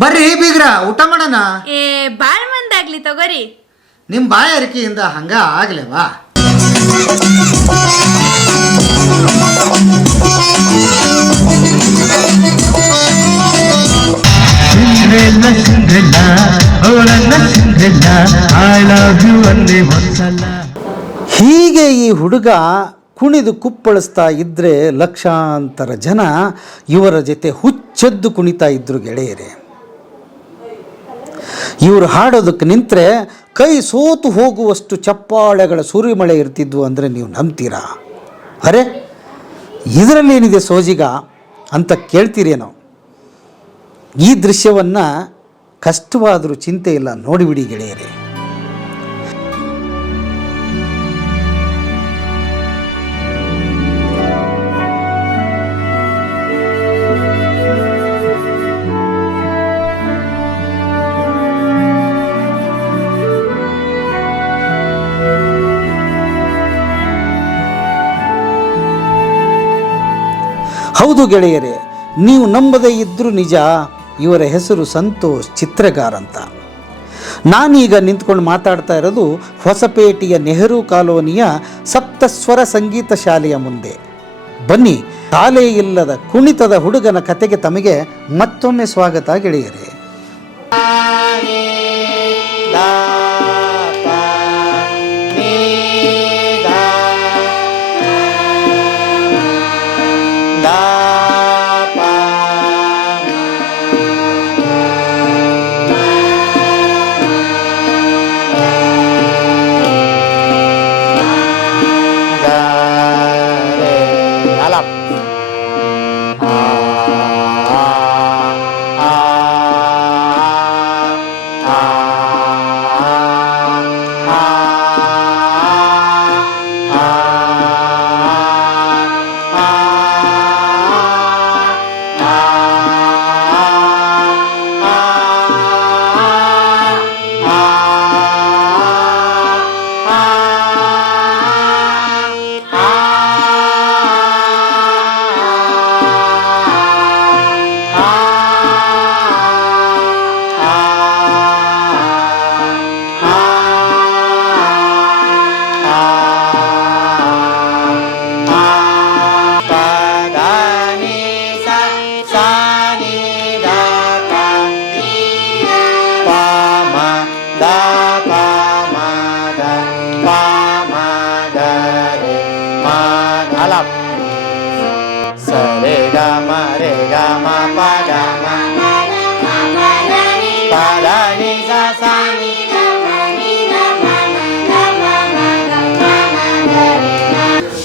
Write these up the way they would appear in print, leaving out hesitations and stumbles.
ಬರ್ರಿ ಬೀಗ್ರ ಊಟ ಮಾಡೋಣ. ಬಾಳ್ ಮಂದಾಗ್ಲಿ ತಗೋರಿ. ನಿಮ್ಮ ಬಾಯ ಅರಿಕೆಯಿಂದ ಹಂಗ ಆಗ್ಲೇವಾ? ಹೀಗೆ ಈ ಹುಡುಗ ಕುಣಿದು ಕುಪ್ಪಳಿಸ್ತಾ ಇದ್ದರೆ ಲಕ್ಷಾಂತರ ಜನ ಇವರ ಜೊತೆ ಹುಚ್ಚೆದ್ದು ಕುಣಿತಾ ಇದ್ರು ಗೆಳೆಯರೇ. ಇವರು ಹಾಡೋದಕ್ಕೆ ನಿಂತರೆ ಕೈ ಸೋತು ಹೋಗುವಷ್ಟು ಚಪ್ಪಾಳೆಗಳ ಸುರಿಮಳೆ ಇರ್ತಿದ್ವು ಅಂದರೆ ನೀವು ನಂಬ್ತೀರಾ? ಅರೆ ಇದರಲ್ಲೇನಿದೆ ಸೋಜಿಗ ಅಂತ ಕೇಳ್ತೀರೇನೋ. ಈ ದೃಶ್ಯವನ್ನು ಕಷ್ಟವಾದರೂ ಚಿಂತೆ ಇಲ್ಲ, ನೋಡಿಬಿಡಿ ಗೆಳೆಯರೇ. ಹೌದು ಗೆಳೆಯರೇ, ನೀವು ನಂಬದೇ ಇದ್ದರೂ ನಿಜ, ಇವರ ಹೆಸರು ಸಂತೋಷ್ ಚಿತ್ರಗಾರ್ ಅಂತ. ನಾನೀಗ ನಿಂತ್ಕೊಂಡು ಮಾತಾಡ್ತಾ ಇರೋದು ಹೊಸಪೇಟೆಯ ನೆಹರು ಕಾಲೋನಿಯ ಸಪ್ತಸ್ವರ ಸಂಗೀತ ಶಾಲೆಯ ಮುಂದೆ. ಬನ್ನಿ, ಶಾಲೆ ಇಲ್ಲದ ಕುಣಿತದ ಹುಡುಗನ ಕತೆಗೆ ತಮಗೆ ಮತ್ತೊಮ್ಮೆ ಸ್ವಾಗತ ಗೆಳೆಯರೇ.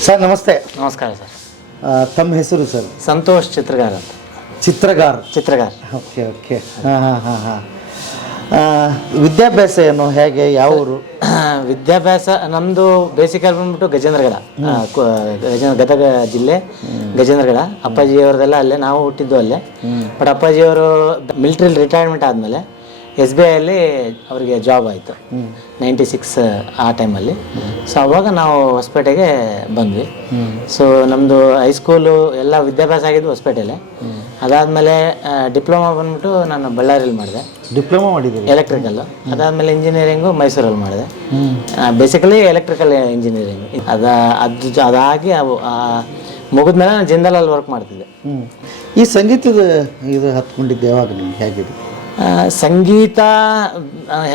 ಸರ್ ನಮಸ್ತೆ. ನಮಸ್ಕಾರ ಸರ್. ತಮ್ಮ ಹೆಸರು ಸರ್? ಸಂತೋಷ್ ಚಿತ್ರಗಾರ್ ಅಂತ. ಚಿತ್ರಗಾರ್. Okay okay. ಹಾಂ ಹಾಂ ಹಾಂ ಹಾಂ. ವಿದ್ಯಾಭ್ಯಾಸ ಏನು, ಹೇಗೆ, ಯಾವ ಊರು? ವಿದ್ಯಾಭ್ಯಾಸ ನಮ್ಮದು ಬೇಸಿಕಲ್ ಬಂದ್ಬಿಟ್ಟು ಗಜೇಂದ್ರಗಡ, ಗದಗ ಜಿಲ್ಲೆ ಗಜೇಂದ್ರಗಡ. ಅಪ್ಪಾಜಿಯವರದೆಲ್ಲ ಅಲ್ಲೇ, ನಾವು ಹುಟ್ಟಿದ್ದು ಅಲ್ಲೇ. ಬಟ್ ಅಪ್ಪಾಜಿಯವರು ಮಿಲಿಟ್ರಿಲಿ ರಿಟೈರ್ಮೆಂಟ್ ಆದಮೇಲೆ SBIಯಲ್ಲಿ ಅವರಿಗೆ ಜಾಬ್ ಆಯಿತು 96 ಆ ಟೈಮಲ್ಲಿ. ಸೊ ಅವಾಗ ನಾವು ಹೊಸಪೇಟೆಗೆ ಬಂದ್ವಿ. ಸೊ ನಮ್ಮದು ಹೈಸ್ಕೂಲು ಎಲ್ಲ ವಿದ್ಯಾಭ್ಯಾಸ ಆಗಿದ್ದು ಹೊಸಪೇಟೆಯಲ್ಲೇ. ಅದಾದಮೇಲೆ ಡಿಪ್ಲೊಮಾ ಬಂದ್ಬಿಟ್ಟು ನಾನು ಬಳ್ಳಾರಿಯಲ್ಲಿ ಮಾಡಿದೆ. ಡಿಪ್ಲೊಮಾ ಮಾಡಿದ್ದೀವಿ ಎಲೆಕ್ಟ್ರಿಕಲ್ಲು. ಅದಾದಮೇಲೆ ಇಂಜಿನಿಯರಿಂಗು ಮೈಸೂರಲ್ಲಿ ಮಾಡಿದೆ. Basically electrical engineering. ಅದಾಗಿ ಮುಗಿದ್ಮೇಲೆ ನಾನು ಜಿಂದಾಲಲ್ಲಿ ವರ್ಕ್ ಮಾಡ್ತಿದ್ದೆ. ಈ ಸಂಗೀತದ ಇದು ಹತ್ಕೊಂಡಿದ್ದೆ ಯಾವಾಗ ನಿಮ್ಗೆ, ಹೇಗಿದೆ? ಸಂಗೀತ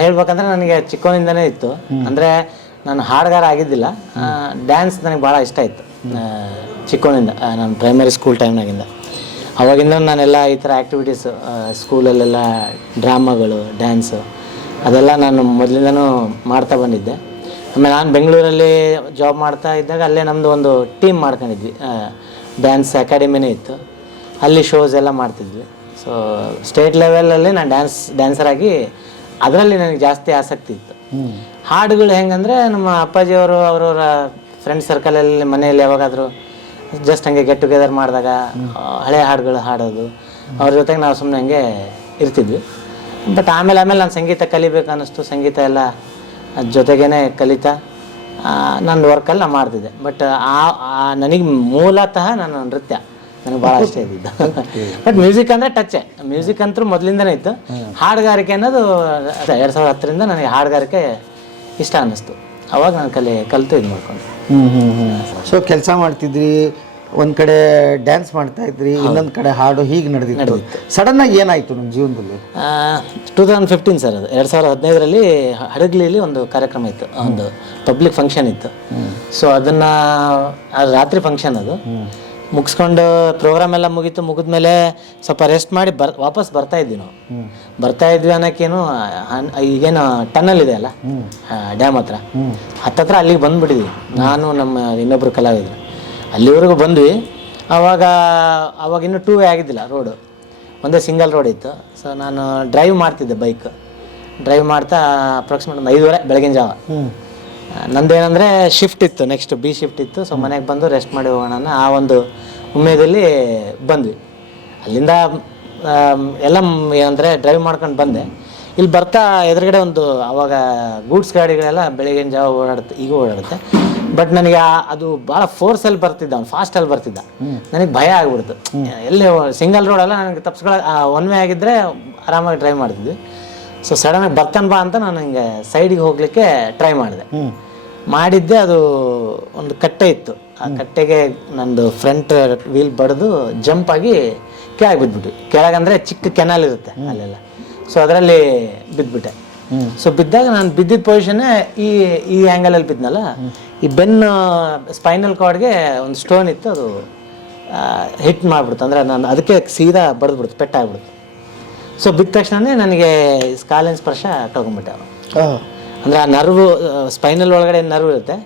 ಹೇಳ್ಬೇಕಂದ್ರೆ ನನಗೆ ಚಿಕ್ಕವನಿಂದನೇ ಇತ್ತು. ಅಂದರೆ ನಾನು ಹಾಡುಗಾರ ಆಗಿದ್ದಿಲ್ಲ, ಡ್ಯಾನ್ಸ್ ನನಗೆ ಭಾಳ ಇಷ್ಟ ಇತ್ತು ಚಿಕ್ಕವನಿಂದ. ನಾನು ಪ್ರೈಮರಿ ಸ್ಕೂಲ್ ಟೈಮ್ನಾಗಿಂದ ಅವಾಗಿಂದ ನಾನೆಲ್ಲ ಈ ಥರ ಆ್ಯಕ್ಟಿವಿಟೀಸು ಸ್ಕೂಲಲ್ಲೆಲ್ಲ ಡ್ರಾಮಾಗಳು, ಡ್ಯಾನ್ಸು ಅದೆಲ್ಲ ನಾನು ಮೊದಲಿಂದನೂ ಮಾಡ್ತಾ ಬಂದಿದ್ದೆ. ಆಮೇಲೆ ನಾನು ಬೆಂಗಳೂರಲ್ಲಿ ಜಾಬ್ ಮಾಡ್ತಾ ಇದ್ದಾಗ ಅಲ್ಲೇ ನಮ್ಮದು ಒಂದು ಟೀಮ್ ಮಾಡ್ಕೊಂಡಿದ್ವಿ, ಡ್ಯಾನ್ಸ್ ಅಕಾಡೆಮಿನೇ ಇತ್ತು. ಅಲ್ಲಿ ಶೋಸ್ ಎಲ್ಲ ಮಾಡ್ತಿದ್ವಿ. ಸೊ ಸ್ಟೇಟ್ ಲೆವೆಲಲ್ಲಿ ನಾನು ಡ್ಯಾನ್ಸರಾಗಿ ಅದರಲ್ಲಿ ನನಗೆ ಜಾಸ್ತಿ ಆಸಕ್ತಿ ಇತ್ತು. ಹಾಡುಗಳು ಹೆಂಗಂದರೆ ನಮ್ಮ ಅಪ್ಪಾಜಿಯವರು ಅವರವರ ಫ್ರೆಂಡ್ ಸರ್ಕಲಲ್ಲಿ ಮನೆಯಲ್ಲಿ ಯಾವಾಗಾದರೂ ಜಸ್ಟ್ ಹಂಗೆ ಗೆಟ್ ಟುಗೆದರ್ ಮಾಡಿದಾಗ ಹಳೆ ಹಾಡುಗಳು ಹಾಡೋದು, ಅವ್ರ ಜೊತೆಗೆ ನಾವು ಸುಮ್ಮನೆ ಹಂಗೆ ಇರ್ತಿದ್ವಿ. ಬಟ್ ಆಮೇಲೆ ನಾನು ಸಂಗೀತ ಕಲಿಬೇಕು ಅನ್ನಿಸ್ತು. ಸಂಗೀತ ಎಲ್ಲ ಜೊತೆಗೇ ಕಲಿತಾ ನನ್ನ ವರ್ಕಲ್ಲಿ ನಾನು ಮಾಡ್ತಿದ್ದೆ. ಬಟ್ ನನಗೆ ಮೂಲತಃ ನಾನು ನೃತ್ಯ ನನಗೆ ಭಾಳ ಇಷ್ಟ ಇದ್ದಿದ್ದು. ಬಟ್ ಮ್ಯೂಸಿಕ್ ಅಂದರೆ ಟಚ್ಚೆ, ಮ್ಯೂಸಿಕ್ ಅಂತೂ ಮೊದಲಿಂದನೇ ಇತ್ತು. ಹಾಡುಗಾರಿಕೆ ಅನ್ನೋದು 2010ರಿಂದ ನನಗೆ ಹಾಡುಗಾರಿಕೆ ಇಷ್ಟ ಅನ್ನಿಸ್ತು. ಅವಾಗ ನಾನು ಕಲಿತು ಇದು ಮಾಡ್ಕೊಂಡು. ಸೊ ಕೆಲಸ ಮಾಡ್ತಿದ್ರಿ, ಒಂದು ಕಡೆ ಡ್ಯಾನ್ಸ್ ಮಾಡ್ತಾ ಇದ್ರಿ, ಇನ್ನೊಂದು ಕಡೆ ಹಾಡು, ಹೀಗೆ ನಡೆದಿತ್ತು. ಸಡನ್ನಾಗಿ ಏನಾಯಿತು ನಿಮ್ಮ ಜೀವನದಲ್ಲಿ? 2015 ಸರ್, ಅದು 2015ರಲ್ಲಿ ಹಡಗಲಿಯಲ್ಲಿ ಒಂದು ಕಾರ್ಯಕ್ರಮ ಇತ್ತು, ಒಂದು ಪಬ್ಲಿಕ್ ಫಂಕ್ಷನ್ ಇತ್ತು. ಸೊ ಅದನ್ನು ರಾತ್ರಿ ಫಂಕ್ಷನ್ ಅದು ಮುಗಿಸ್ಕೊಂಡು ಪ್ರೋಗ್ರಾಮ್ ಎಲ್ಲ ಮುಗಿದ್ಮೇಲೆ ಸ್ವಲ್ಪ ರೆಸ್ಟ್ ಮಾಡಿ ವಾಪಸ್ ಬರ್ತಾ ಇದ್ವಿ ನಾವು. ಬರ್ತಾ ಇದ್ವಿ ಅನ್ನೋಕ್ಕೇನು ಈಗೇನು ಟನ್ನಲ್ ಇದೆ ಅಲ್ಲ ಡ್ಯಾಮ್ ಹತ್ತತ್ರ ಅಲ್ಲಿಗೆ ಬಂದುಬಿಟ್ಟಿದ್ವಿ. ನಾನು ನಮ್ಮ ಇನ್ನೊಬ್ಬರು ಕಲಾವಿದರು ಅಲ್ಲಿವರೆಗೂ ಬಂದ್ವಿ. ಅವಾಗ ಇನ್ನೂ 2 ವೇ ಆಗಿದ್ದಿಲ್ಲ, ರೋಡು ಒಂದೇ ಸಿಂಗಲ್ ರೋಡ್ ಇತ್ತು. ಸೊ ನಾನು ಡ್ರೈವ್ ಮಾಡ್ತಿದ್ದೆ, ಡ್ರೈವ್ ಮಾಡ್ತಾ ಅಪ್ರಾಕ್ಸಿಮೇಟ್ ಒಂದು 5:30 ಬೆಳಗಿನ ಜಾವ. ನಂದೇನೆಂದರೆ ಶಿಫ್ಟ್ ಇತ್ತು, ನೆಕ್ಸ್ಟ್ B ಶಿಫ್ಟ್ ಇತ್ತು. ಸೊ ಮನೆಗೆ ಬಂದು ರೆಸ್ಟ್ ಮಾಡಿ ಹೋಗೋಣ ಅನ್ನೋ ಆ ಒಂದು ಉಮೇದಲ್ಲಿ ಬಂದ್ವಿ. ಅಲ್ಲಿಂದ ಎಲ್ಲ ಏನಂದರೆ ಡ್ರೈವ್ ಮಾಡ್ಕೊಂಡು ಬಂದೆ. ಇಲ್ಲಿ ಬರ್ತಾ ಎದುರುಗಡೆ ಒಂದು ಅವಾಗ ಗೂಡ್ಸ್ ಗಾಡಿಗಳೆಲ್ಲ ಬೆಳಗಿನ ಜಾವ ಓಡಾಡುತ್ತೆ, ಈಗ ಓಡಾಡುತ್ತೆ. ಬಟ್ ನನಗೆ ಅದು ಭಾಳ ಫೋರ್ಸಲ್ಲಿ ಬರ್ತಿದ್ದ, ಅವ್ನು ಫಾಸ್ಟಲ್ಲಿ ಬರ್ತಿದ್ದ. ನನಗೆ ಭಯ ಆಗ್ಬಿಡ್ತು. ಎಲ್ಲಿ ಸಿಂಗಲ್ ರೋಡಲ್ಲ, ನನಗೆ ಒನ್ ವೇ ಆಗಿದ್ದರೆ ಆರಾಮಾಗಿ ಡ್ರೈವ್ ಮಾಡ್ತಿದ್ವಿ. ಸೊ ಸಡನ್ನಾಗಿ ಬರ್ತಾನೆ ಬಾ ಅಂತ ನಾನು ಹಿಂಗೆ ಸೈಡಿಗೆ ಹೋಗಲಿಕ್ಕೆ ಟ್ರೈ ಮಾಡಿದ್ದೆ. ಅದು ಒಂದು ಕಟ್ಟೆ ಇತ್ತು, ಆ ಕಟ್ಟೆಗೆ ನಂದು ಫ್ರಂಟ್ ವೀಲ್ ಬಡಿದು ಜಂಪ್ ಆಗಿ ಕೆಳಗೆ ಬಿದ್ದುಬಿಟ್ವಿ. ಕೆಳಗಂದರೆ ಚಿಕ್ಕ ಕೆನಾಲ್ ಇರುತ್ತೆ ಅಲ್ಲೆಲ್ಲ. ಸೊ ಅದರಲ್ಲಿ ಬಿದ್ದುಬಿಟ್ಟೆ. ಸೊ ಬಿದ್ದಾಗ ನಾನು ಬಿದ್ದಿದ್ದ ಪೊಸಿಷನ್ನೇ ಈ ಆ್ಯಂಗಲಲ್ಲಿ ಬಿದ್ದನಲ್ಲ, ಈ ಬೆನ್ನು ಸ್ಪೈನಲ್ ಕಾರ್ಡ್ಗೆ ಒಂದು ಸ್ಟೋನ್ ಇತ್ತು, ಅದು ಹಿಟ್ ಮಾಡಿಬಿಡ್ತು. ಅಂದರೆ ನಾನು ಅದಕ್ಕೆ ಸೀದಾ ಬಡಿದ್ಬಿಡ್ತು, ಪೆಟ್ಟಾಗ್ಬಿಡ್ತು. ಸೊ ಬಿದ್ದ ತಕ್ಷಣವೇ ನನಗೆ ಕಾಲಿನ ಸ್ಪರ್ಶ ತಗೊಂಡ್ಬಿಟ್ಟೆ. ಅಂದರೆ ಆ ನರ್ವು, ಸ್ಪೈನಲ್ ಒಳಗಡೆ ನರ್ವ್ ಇರುತ್ತೆ,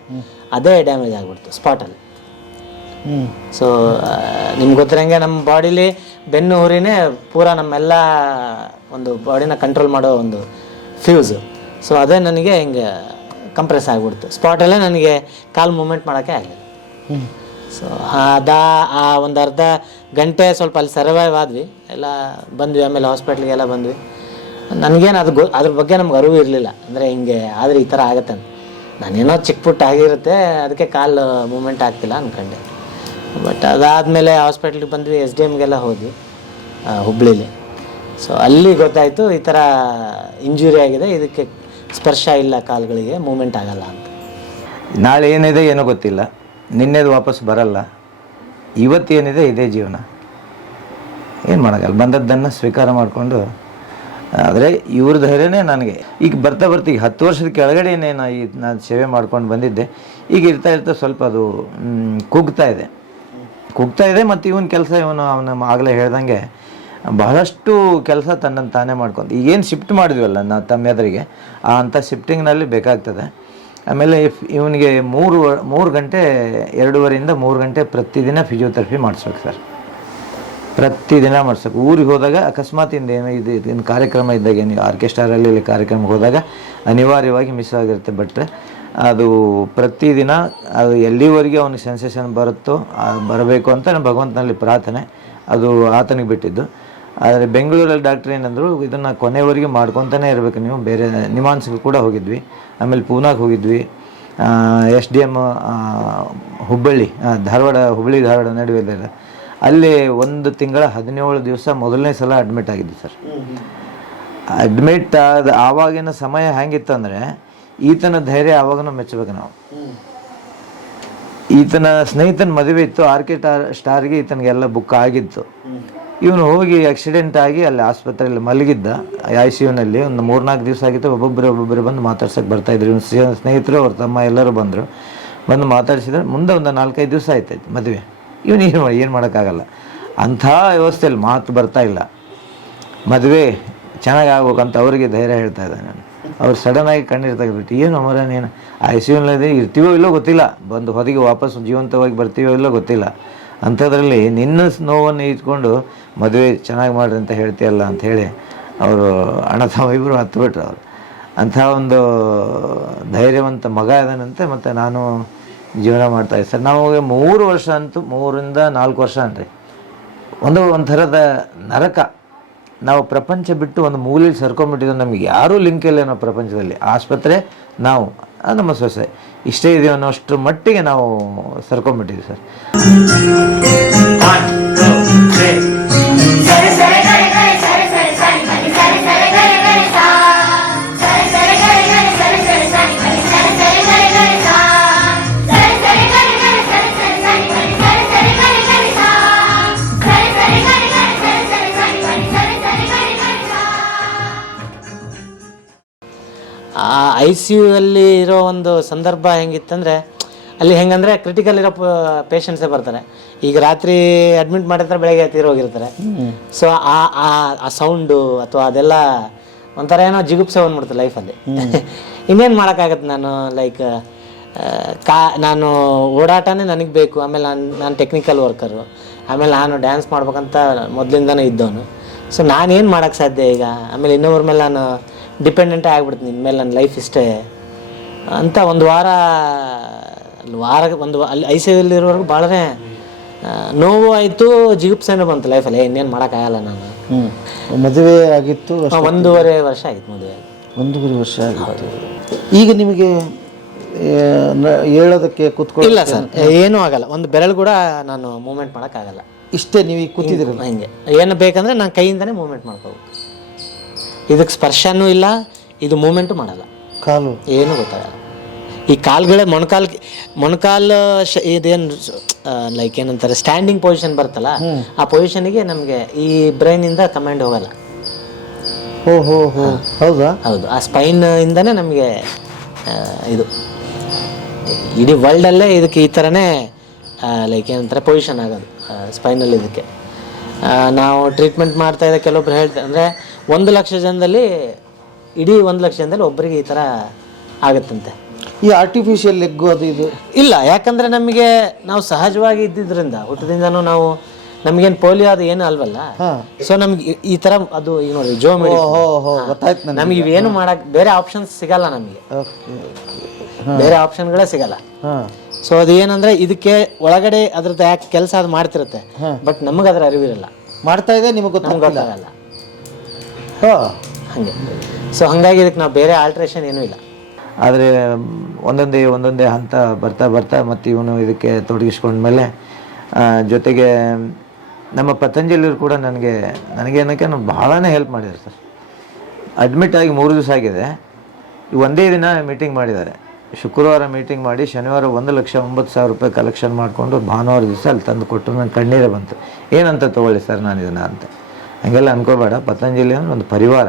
ಅದೇ ಡ್ಯಾಮೇಜ್ ಆಗಿಬಿಡ್ತು ಸ್ಪಾಟಲ್ಲಿ. ಸೊ ನಿಮ್ಗೆ ಗೊತ್ತಿರಂಗೆ ನಮ್ಮ ಬಾಡಿಲಿ ಬೆನ್ನು ಹುರಿನೇ ಪೂರಾ ನಮ್ಮೆಲ್ಲ ಒಂದು ಬಾಡಿನ ಕಂಟ್ರೋಲ್ ಮಾಡೋ ಒಂದು ಫ್ಯೂಸು. ಸೊ ಅದೇ ನನಗೆ ಹಿಂಗೆ ಕಂಪ್ರೆಸ್ ಆಗಿಬಿಡ್ತು ಸ್ಪಾಟಲ್ಲೇ. ನನಗೆ ಕಾಲು ಮೂಮೆಂಟ್ ಮಾಡೋಕ್ಕೆ ಆಗಲಿಲ್ಲ. ಸೊ ಆ ಒಂದು ಅರ್ಧ ಗಂಟೆ ಸ್ವಲ್ಪ ಅಲ್ಲಿ ಸರ್ವೈವ್ ಆದ್ವಿ, ಎಲ್ಲ ಬಂದ್ವಿ. ಆಮೇಲೆ ಹಾಸ್ಪಿಟ್ಲಿಗೆಲ್ಲ ಬಂದ್ವಿ. ನನಗೇನು ಅದ್ರ ಬಗ್ಗೆ ನಮ್ಗೆ ಅರಿವು ಇರಲಿಲ್ಲ, ಅಂದರೆ ಹಿಂಗೆ ಆದರೆ ಈ ಥರ ಆಗುತ್ತೆ ಅಂತ. ನಾನೇನೋ ಚಿಕ್ಕ ಪುಟ್ಟ ಆಗಿರುತ್ತೆ, ಅದಕ್ಕೆ ಕಾಲು ಮೂಮೆಂಟ್ ಆಗ್ತಿಲ್ಲ ಅಂದ್ಕೊಂಡೆ. ಬಟ್ ಅದಾದಮೇಲೆ ಹಾಸ್ಪಿಟ್ಲಿಗೆ ಬಂದ್ವಿ, SDMಗೆಲ್ಲ ಹೋದ್ವಿ ಹುಬ್ಳೀಲಿ. ಸೊ ಅಲ್ಲಿ ಗೊತ್ತಾಯಿತು ಈ ಥರ ಇಂಜುರಿ ಆಗಿದೆ, ಇದಕ್ಕೆ ಸ್ಪರ್ಶ ಇಲ್ಲ, ಕಾಲುಗಳಿಗೆ ಮೂಮೆಂಟ್ ಆಗಲ್ಲ ಅಂತ. ನಾಳೆ ಏನಿದೆ ಏನೋ ಗೊತ್ತಿಲ್ಲ, ನಿನ್ನೆದು ವಾಪಸ್ ಬರಲ್ಲ, ಇವತ್ತೇನಿದೆ ಇದೇ ಜೀವನ, ಏನು ಮಾಡೋಕ್ಕಲ್ಲ. ಬಂದದ್ದನ್ನು ಸ್ವೀಕಾರ ಮಾಡಿಕೊಂಡು, ಆದರೆ ಇವ್ರ ಧೈರ್ಯನೇ ನನಗೆ ಈಗ ಬರ್ತಾ ಈಗ 10 ವರ್ಷದ ಕೆಳಗಡೆನೇ ನಾನು ಸೇವೆ ಮಾಡ್ಕೊಂಡು ಬಂದಿದ್ದೆ. ಈಗ ಇರ್ತಾ ಸ್ವಲ್ಪ ಅದು ಕುಗ್ತಾ ಇದೆ. ಮತ್ತು ಇವನ ಕೆಲಸ ಅವನ ಆಗಲೇ ಹೇಳ್ದಂಗೆ ಬಹಳಷ್ಟು ಕೆಲಸ ತನ್ನನ್ನು ತಾನೇ ಮಾಡ್ಕೊಂಡು ಈಗೇನು ಶಿಫ್ಟ್ ಮಾಡಿದ್ವಲ್ಲ ನಾವು ತಮ್ಮ ಎದುರಿಗೆ, ಅಂಥ ಶಿಫ್ಟಿಂಗ್ನಲ್ಲಿ ಬೇಕಾಗ್ತದೆ. ಆಮೇಲೆ ಇವನಿಗೆ 3 ಗಂಟೆ 2:30ರಿಂದ 3 ಗಂಟೆ ಪ್ರತಿದಿನ ಫಿಸಿಯೋಥೆರಪಿ ಮಾಡಿಸ್ಬೇಕು ಸರ್, ಪ್ರತಿದಿನ ಮಾಡಿಸ್ಬೇಕು. ಊರಿಗೆ ಹೋದಾಗ ಅಕಸ್ಮಾತ್ ಏನು ಇನ್ನು ಕಾರ್ಯಕ್ರಮ ಇದ್ದಾಗ, ಏನು ಆರ್ಕೆಸ್ಟ್ರಾರಲ್ಲಿ ಕಾರ್ಯಕ್ರಮಕ್ಕೆ ಹೋದಾಗ ಅನಿವಾರ್ಯವಾಗಿ ಮಿಸ್ ಆಗಿರುತ್ತೆ. ಬಟ್ ಅದು ಪ್ರತಿದಿನ ಅದು ಎಲ್ಲಿವರೆಗೆ ಅವನಿಗೆ ಸೆನ್ಸೇಷನ್ ಬರುತ್ತೋ ಬರಬೇಕು ಅಂತ ಭಗವಂತನಲ್ಲಿ ಪ್ರಾರ್ಥನೆ, ಅದು ಆತನಿಗೆ ಬಿಟ್ಟಿದ್ದು. ಆದರೆ ಬೆಂಗಳೂರಲ್ಲಿ ಡಾಕ್ಟ್ರ್ ಏನಂದರು, ಇದನ್ನು ಕೊನೆವರೆಗೆ ಮಾಡ್ಕೊತಾನೆ ಇರಬೇಕು ನೀವು. ಬೇರೆ ನಿಮಾನ್ಸ್ಗೆ ಕೂಡ ಹೋಗಿದ್ವಿ, ಆಮೇಲೆ ಪೂನಾಗೆ ಹೋಗಿದ್ವಿ, SDM ಹುಬ್ಬಳ್ಳಿ ಹುಬ್ಬಳ್ಳಿ ಧಾರವಾಡ ನಡುವೆ ಅಲ್ಲಿ 1 ತಿಂಗಳ 17 ದಿವಸ ಮೊದಲನೇ ಸಲ ಅಡ್ಮಿಟ್ ಆಗಿದ್ವಿ ಸರ್. ಅಡ್ಮಿಟ್ ಆವಾಗಿನ ಸಮಯ ಹೆಂಗಿತ್ತು ಅಂದರೆ, ಈತನ ಧೈರ್ಯ ಆವಾಗನೂ ಮೆಚ್ಚಬೇಕು ನಾವು. ಈತನ ಸ್ನೇಹಿತನ ಮದುವೆ ಇತ್ತು, ಸ್ಟಾರ್ಗೆ ಈತನಿಗೆಲ್ಲ ಬುಕ್ ಆಗಿತ್ತು. ಇವನು ಹೋಗಿ ಆಕ್ಸಿಡೆಂಟ್ ಆಗಿ ಅಲ್ಲಿ ಆಸ್ಪತ್ರೆಯಲ್ಲಿ ಮಲಗಿದ್ದ, ICUನಲ್ಲಿ ಒಂದು 3-4 ದಿವಸ ಆಗಿತ್ತು. ಒಬ್ಬೊಬ್ಬರು ಬಂದು ಮಾತಾಡ್ಸೋಕೆ ಬರ್ತಾಯಿದ್ರು. ಇವನು ಸ್ನೇಹಿತರು, ಅವ್ರ ತಮ್ಮ ಎಲ್ಲರೂ ಬಂದು ಮಾತಾಡಿಸಿದ್ರೆ. ಮುಂದೆ ಒಂದು 4-5 ದಿವಸ ಆಯ್ತಾಯ್ತು ಮದುವೆ. ಇವನು ಏನು ಮಾಡೋಕ್ಕಾಗಲ್ಲ, ಅಂಥ ವ್ಯವಸ್ಥೆಯಲ್ಲಿ ಮಾತು ಬರ್ತಾ ಇಲ್ಲ. ಮದುವೆ ಚೆನ್ನಾಗಿ ಆಗ್ಬೇಕಂತ ಅವರಿಗೆ ಧೈರ್ಯ ಹೇಳ್ತಾ ಇದ್ದೆ ನಾನು. ಅವ್ರು ಸಡನ್ನಾಗಿ ಕಣ್ಣೀರು ತೆಗೆದ್ಬಿಟ್ಟು, ಏನು ಮರ ನೀನು ICUನಲ್ಲಿ ಇರ್ತೀವೋ ಇಲ್ಲೋ ಗೊತ್ತಿಲ್ಲ, ಬಂದು ಹೊರಗೆ ವಾಪಸ್ ಜೀವಂತವಾಗಿ ಬರ್ತೀವೋ ಇಲ್ಲೋ ಗೊತ್ತಿಲ್ಲ, ಅಂಥದ್ರಲ್ಲಿ ನಿನ್ನ ನೋವನ್ನು ಇಟ್ಕೊಂಡು ಮದುವೆ ಚೆನ್ನಾಗಿ ಮಾಡ್ರಿ ಅಂತ ಹೇಳ್ತೀಯಲ್ಲ ಅಂಥೇಳಿ ಅವರು ಅಣ್ಣ ತಮ್ಮ ಇಬ್ಬರು ಹತ್ಬಿಟ್ರು. ಅವರು ಅಂಥ ಒಂದು ಧೈರ್ಯವಂತ ಮಗ ಇದ್ದಾನಂತೆ. ಮತ್ತು ನಾನು ಜೀವನ ಮಾಡ್ತಾಯಿದ್ದೆ ಸರ್. ನಾವು 3 ವರ್ಷ ಅಂತೂ 3ರಿಂದ 4 ವರ್ಷ ಅನ್ರಿ ಒಂಥರದ ನರಕ. ನಾವು ಪ್ರಪಂಚ ಬಿಟ್ಟು ಒಂದು ಮೂಲೆಯಲ್ಲಿ ಸರ್ಕೊಂಡ್ಬಿಟ್ಟಿದ್ದು, ನಮಗೆ ಯಾರೂ ಲಿಂಕ್ ಇಲ್ಲ ನಾವು ಪ್ರಪಂಚದಲ್ಲಿ. ಆಸ್ಪತ್ರೆ, ನಾವು, ನಮ್ಮ ಸೊಸೆ, ಇಷ್ಟೇ ಇದೆಯೋ ಅನ್ನೋಷ್ಟು ಮಟ್ಟಿಗೆ ನಾವು ಸರ್ಕೊಂಡ್ಬಿಟ್ಟಿದ್ವಿ ಸರ್. ಆ ಐ ಸಿ ಯು ಅಲ್ಲಿ ಇರೋ ಒಂದು ಸಂದರ್ಭ ಹೆಂಗಿತ್ತಂದರೆ, ಅಲ್ಲಿ ಹೆಂಗಂದರೆ ಕ್ರಿಟಿಕಲ್ ಇರೋ ಪೇಷಂಟ್ಸೇ ಬರ್ತಾರೆ. ಈಗ ರಾತ್ರಿ ಅಡ್ಮಿಟ್ ಮಾಡಿರ್ತಾರೆ, ಬೆಳಗ್ಗೆ ತೀರೋಗಿರ್ತಾರೆ. ಸೊ ಆ ಸೌಂಡು ಅಥವಾ ಅದೆಲ್ಲ ಒಂಥರ ಏನೋ ಜಿಗುಪ್ಸೆ ಬಂದ್ಬಿಡ್ತು ಲೈಫಲ್ಲಿ. ಇನ್ನೇನು ಮಾಡೋಕ್ಕಾಗತ್ತೆ, ನಾನು ಲೈಕ್ ನಾನು ಓಡಾಟನೇ ನನಗೆ ಬೇಕು. ಆಮೇಲೆ ನಾನು ಟೆಕ್ನಿಕಲ್ ವರ್ಕರು, ಆಮೇಲೆ ನಾನು ಡ್ಯಾನ್ಸ್ ಮಾಡ್ಬೇಕಂತ ಮೊದಲಿಂದನೇ ಇದ್ದವನು. ಸೊ ನಾನೇನು ಮಾಡೋಕ್ಕೆ ಸಾಧ್ಯ ಈಗ? ಆಮೇಲೆ ಇನ್ನೊಬ್ಬರ ಮೇಲೆ ನಾನು ಡಿಪೆಂಡೆಂಟೇ ಆಗ್ಬಿಡ್ತೀನಿ. ಇನ್ಮೇಲೆ ನನ್ನ ಲೈಫ್ ಇಷ್ಟೇ ಅಂತ ಒಂದು ಅಲ್ಲಿ ಐ ಸಿ ಯುಲ್ಲಿರೋರ್ಗು ಭಾಳನೇ ನೋವು ಆಯಿತು, ಜಿಗುಪ್ಸೆನೂ ಬಂತು ಲೈಫಲ್ಲಿ. ಇನ್ನೇನು ಮಾಡೋಕ್ಕಾಗಲ್ಲ ನಾನು. ಮದುವೆ ಆಗಿತ್ತು 1.5 ವರ್ಷ ಆಗಿತ್ತು ಮದುವೆ. 1.5 ವರ್ಷ ಆಗಿತ್ತು. ಈಗ ನಿಮಗೆ ಹೇಳೋದಕ್ಕೆ ಕೂತ್ಕೊಳ್ಳಿ? ಇಲ್ಲ ಸರ್, ಏನೂ ಆಗಲ್ಲ. ಒಂದು ಬೆರಳು ಕೂಡ ನಾನು ಮೂವ್ಮೆಂಟ್ ಮಾಡೋಕ್ಕಾಗಲ್ಲ. ಇಷ್ಟೇ ನೀವು ಈಗ ಕೂತಿದ್ದೀರಲ್ಲ, ಹಿಂಗೆ ಏನು ಬೇಕಂದರೆ ನಾನು ಕೈಯಿಂದನೇ ಮೂವ್ಮೆಂಟ್ ಮಾಡ್ಕೋಬೇಕು. ಇದಕ್ಕೆ ಸ್ಪರ್ಶನೂ ಇಲ್ಲ, ಇದು ಮೂವ್ಮೆಂಟು ಮಾಡಲ್ಲ, ಕಾಲು ಏನೂ ಗೊತ್ತಾಗಲ್ಲ. ಈ ಕಾಲುಗಳೇ ಮೊಣಕಾಲು ಇದೇನು ಲೈಕ್ ಏನಂತಾರೆ, ಸ್ಟ್ಯಾಂಡಿಂಗ್ ಪೊಸಿಷನ್ ಬರುತ್ತಲ್ಲ, ಆ ಪೊಸಿಷನಿಗೆ ನಮಗೆ ಈ ಬ್ರೈನಿಂದ ಕಮಾಂಡ್ ಹೋಗಲ್ಲ. ಹೌದಾ? ಹೌದು, ಆ ಸ್ಪೈನ್ ಇಂದನೇ ನಮಗೆ ಇದು ಇಡೀ ವರ್ಲ್ಡಲ್ಲೇ ಇದಕ್ಕೆ ಈ ಥರನೇ ಲೈಕ್ ಏನಂತಾರೆ ಪೊಸಿಷನ್ ಆಗೋದು ಸ್ಪೈನಲ್ಲಿ. ಇದಕ್ಕೆ ನಾವು ಟ್ರೀಟ್ಮೆಂಟ್ ಮಾಡ್ತಾಯಿದ್ದ ಕೆಲವೊಬ್ರು ಹೇಳ್ತಾರೆ, ಅಂದರೆ 1 ಲಕ್ಷ ಜನದಲ್ಲಿ ಇಡೀ 1 ಲಕ್ಷ ಜನದಲ್ಲಿ ಒಬ್ಬರಿಗೆ ಈ ಥರ ಆಗುತ್ತಂತೆ. ಈ ಆರ್ಟಿಫಿಷಿಯಲ್ ಲೆಗ್ಗು ಅದು ಇದು ಇಲ್ಲ, ಯಾಕಂದರೆ ನಮಗೆ ನಾವು ಸಹಜವಾಗಿ ಇದ್ದಿದ್ದರಿಂದ ಹುಟ್ಟದಿಂದನೂ ನಾವು ನಮಗೇನು ಪೋಲಿಯೋ ಅದು ಏನು ಅಲ್ವಲ್ಲ. ಸೊ ನಮ್ಗೆ ಈ ಥರ ಅದು ಈಗ ನೋಡಿ ಗೊತ್ತಾಯ್ತು ನಮಗೆ ಇವೇನು ಮಾಡೋಕ್ಕೆ ಬೇರೆ ಆಪ್ಷನ್ಸ್ ಸಿಗಲ್ಲ ನಮಗೆ, ಬೇರೆ ಆಪ್ಷನ್ಗಳೇ ಸಿಗಲ್ಲ. ಸೊ ಅದು ಏನಂದರೆ ಇದಕ್ಕೆ ಒಳಗಡೆ ಅದ್ರದ್ದು ಯಾಕೆ ಕೆಲಸ ಅದು ಮಾಡ್ತಿರುತ್ತೆ, ಬಟ್ ನಮಗೆ ಅದರ ಅರಿವಿರಲ್ಲ. ಮಾಡ್ತಾ ಇದೆ, ನಿಮಗೆ ಗೊತ್ತಾಗಲ್ಲ ಹಾಗೆ. ಸೊ ಹಾಗಾಗಿ ಇದಕ್ಕೆ ನಾವು ಬೇರೆ ಆಲ್ಟ್ರೇಷನ್ ಏನೂ ಇಲ್ಲ. ಆದರೆ ಒಂದೊಂದೇ ಹಂತ ಬರ್ತಾ ಮತ್ತು ಇವನು ಇದಕ್ಕೆ ತೊಡಗಿಸ್ಕೊಂಡ್ಮೇಲೆ ಜೊತೆಗೆ ನಮ್ಮ ಪತಂಜಲಿಯವರು ಕೂಡ ನನಗೇನಕ್ಕೆ ಭಾಳನೇ ಹೆಲ್ಪ್ ಮಾಡಿದ್ದಾರೆ ಸರ್. ಅಡ್ಮಿಟ್ ಆಗಿ 3 ದಿವಸ ಆಗಿದೆ. ಒಂದೇ ದಿನ ಮೀಟಿಂಗ್ ಮಾಡಿದ್ದಾರೆ. ಶುಕ್ರವಾರ ಮೀಟಿಂಗ್ ಮಾಡಿ ಶನಿವಾರ 1,09,000 ರೂಪಾಯಿ ಕಲೆಕ್ಷನ್ ಮಾಡಿಕೊಂಡು ಭಾನುವಾರ ದಿವಸ ಅಲ್ಲಿ ತಂದು ಕೊಟ್ಟರು. ನನ್ನ ಕಣ್ಣೀರೇ ಬಂತು. ಏನಂತ ತೊಗೊಳ್ಳಿ ಸರ್ ನಾನು ಇದನ್ನು ಅಂತ. ಹಾಗೆಲ್ಲ ಅನ್ಕೋಬೇಡ, ಪತಂಜಲಿ ಅಂದ್ರೆ ಒಂದು ಪರಿವಾರ.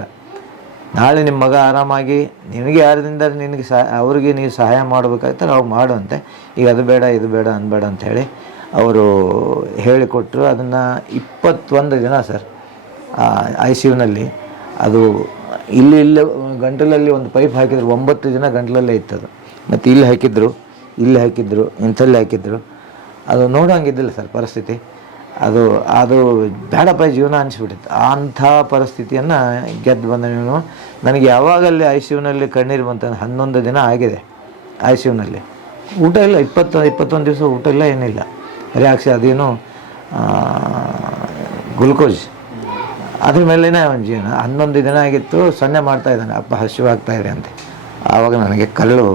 ನಾಳೆ ನಿಮ್ಮ ಮಗ ಆರಾಮಾಗಿ ನಿನಗೆ ಯಾರದಿಂದ ಅವ್ರಿಗೆ ನೀವು ಸಹಾಯ ಮಾಡಬೇಕಾಗ್ತಾರೆ, ಅವಾಗ ಮಾಡುವಂತೆ. ಈಗ ಅದು ಬೇಡ ಇದು ಬೇಡ ಅನ್ಬೇಡ ಅಂಥೇಳಿ ಅವರು ಹೇಳಿಕೊಟ್ರು. ಅದನ್ನು 21 ದಿನ ಸರ್ ಐ ಸಿ ಯುನಲ್ಲಿ. ಅದು ಇಲ್ಲಿ ಗಂಟಲಲ್ಲಿ ಒಂದು ಪೈಪ್ ಹಾಕಿದ್ರು, 9 ದಿನ ಗಂಟಲಲ್ಲೇ ಇತ್ತದು. ಮತ್ತು ಇಲ್ಲಿ ಹಾಕಿದ್ರು ಇಂಥಲ್ಲಿ ಹಾಕಿದ್ರು. ಅದು ನೋಡೋಂಗಿದ್ದಿಲ್ಲ ಸರ್ ಪರಿಸ್ಥಿತಿ. ಅದು ಬೇಡಪ್ಪ ಜೀವನ ಅನಿಸ್ಬಿಟ್ಟಿತ್ತು. ಅಂಥ ಪರಿಸ್ಥಿತಿಯನ್ನು ಗೆದ್ದು ಬಂದ ನೀವು. ನನಗೆ ಯಾವಾಗಲ್ಲಿ ಐ ಸಿ ಯುನಲ್ಲಿ ಕಣ್ಣೀರು ಬಂತಂದ್ರೆ 11 ದಿನ ಆಗಿದೆ ಐ ಸಿ ಯುನಲ್ಲಿ. ಊಟ ಇಲ್ಲ, 21 ದಿವಸ ಊಟ ಇಲ್ಲ, ಏನಿಲ್ಲ. ರಿಯಾಕ್ಷನ್ ಅದೇನು ಗ್ಲುಕೋಸ್ ಅದ್ರ ಮೇಲೇ ಒಂದು ಜೀವನ. 11 ದಿನ ಆಗಿತ್ತು. ಸೊನ್ನೆ ಮಾಡ್ತಾಯಿದ್ದಾನೆ, ಅಪ್ಪ ಹಸಿವಾಗ್ತಾಯಿದೆ ಅಂತ. ಆವಾಗ ನನಗೆ ಕಲ್ಲು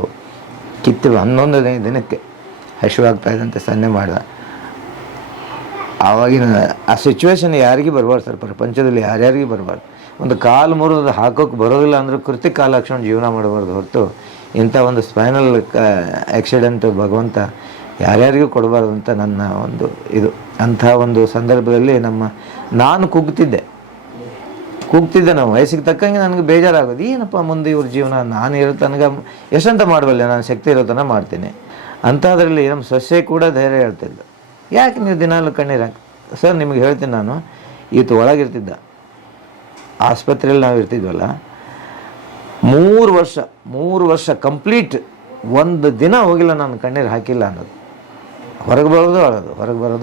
ಕಿತ್ತು 11ನೇ ದಿನಕ್ಕೆ ಹಸಿವಾಗ್ತಾಯಿದೆ ಅಂತ ಸೊನ್ನೆ ಮಾಡಿದ. ಆವಾಗಿನ ಆ ಸಿಚುವೇಶನ್ ಯಾರಿಗೂ ಬರಬಾರ್ದು ಸರ್, ಪ್ರಪಂಚದಲ್ಲಿ ಯಾರ್ಯಾರಿಗೂ ಬರಬಾರ್ದು. ಒಂದು ಕಾಲು ಮುರಿದು ಹಾಕೋಕ್ಕೆ ಬರೋದಿಲ್ಲ ಅಂದ್ರೆ ಕೃತಿ ಕಾಲು ಹಾಕ್ಸ್ಕೊಂಡು ಜೀವನ ಮಾಡಬಾರ್ದು ಹೊರತು ಇಂಥ ಒಂದು ಸ್ಪೈನಲ್ ಆಕ್ಸಿಡೆಂಟು ಭಗವಂತ ಯಾರ್ಯಾರಿಗೂ ಕೊಡಬಾರ್ದು ಅಂತ ನನ್ನ ಒಂದು ಇದು. ಅಂಥ ಒಂದು ಸಂದರ್ಭದಲ್ಲಿ ನಾನು ಕೂಗ್ತಿದ್ದೆ ನಾವು ವಯಸ್ಸಿಗೆ ತಕ್ಕಂಗೆ ನನಗೆ ಬೇಜಾರಾಗೋದು. ಏನಪ್ಪ ಮುಂದೆ ಇವ್ರ ಜೀವನ, ನಾನು ಇರೋ ತನಕ ಎಷ್ಟಂತ ಮಾಡಬಲ್ಲೆ, ನಾನು ಶಕ್ತಿ ಇರೋ ತನಕ ಮಾಡ್ತೀನಿ ಅಂಥದ್ರಲ್ಲಿ ನಮ್ಮ ಸೊಸೆ ಕೂಡ ಧೈರ್ಯ ಹೇಳ್ತಿದ್ದೆ, ಯಾಕೆ ನೀವು ದಿನಾಲು ಕಣ್ಣೀರು ಸರ್ ನಿಮಗೆ ಹೇಳ್ತೀನಿ ನಾನು. ಈತ ಒಳಗಿರ್ತಿದ್ದ, ಆಸ್ಪತ್ರೆಯಲ್ಲಿ ನಾವು ಇರ್ತಿದ್ವಲ್ಲ, 3 ವರ್ಷ ಕಂಪ್ಲೀಟ್ 1 ದಿನ ಹೋಗಿಲ್ಲ ನಾನು ಕಣ್ಣೀರು ಹಾಕಿಲ್ಲ ಅನ್ನೋದು. ಹೊರಗೆ ಬರೋದು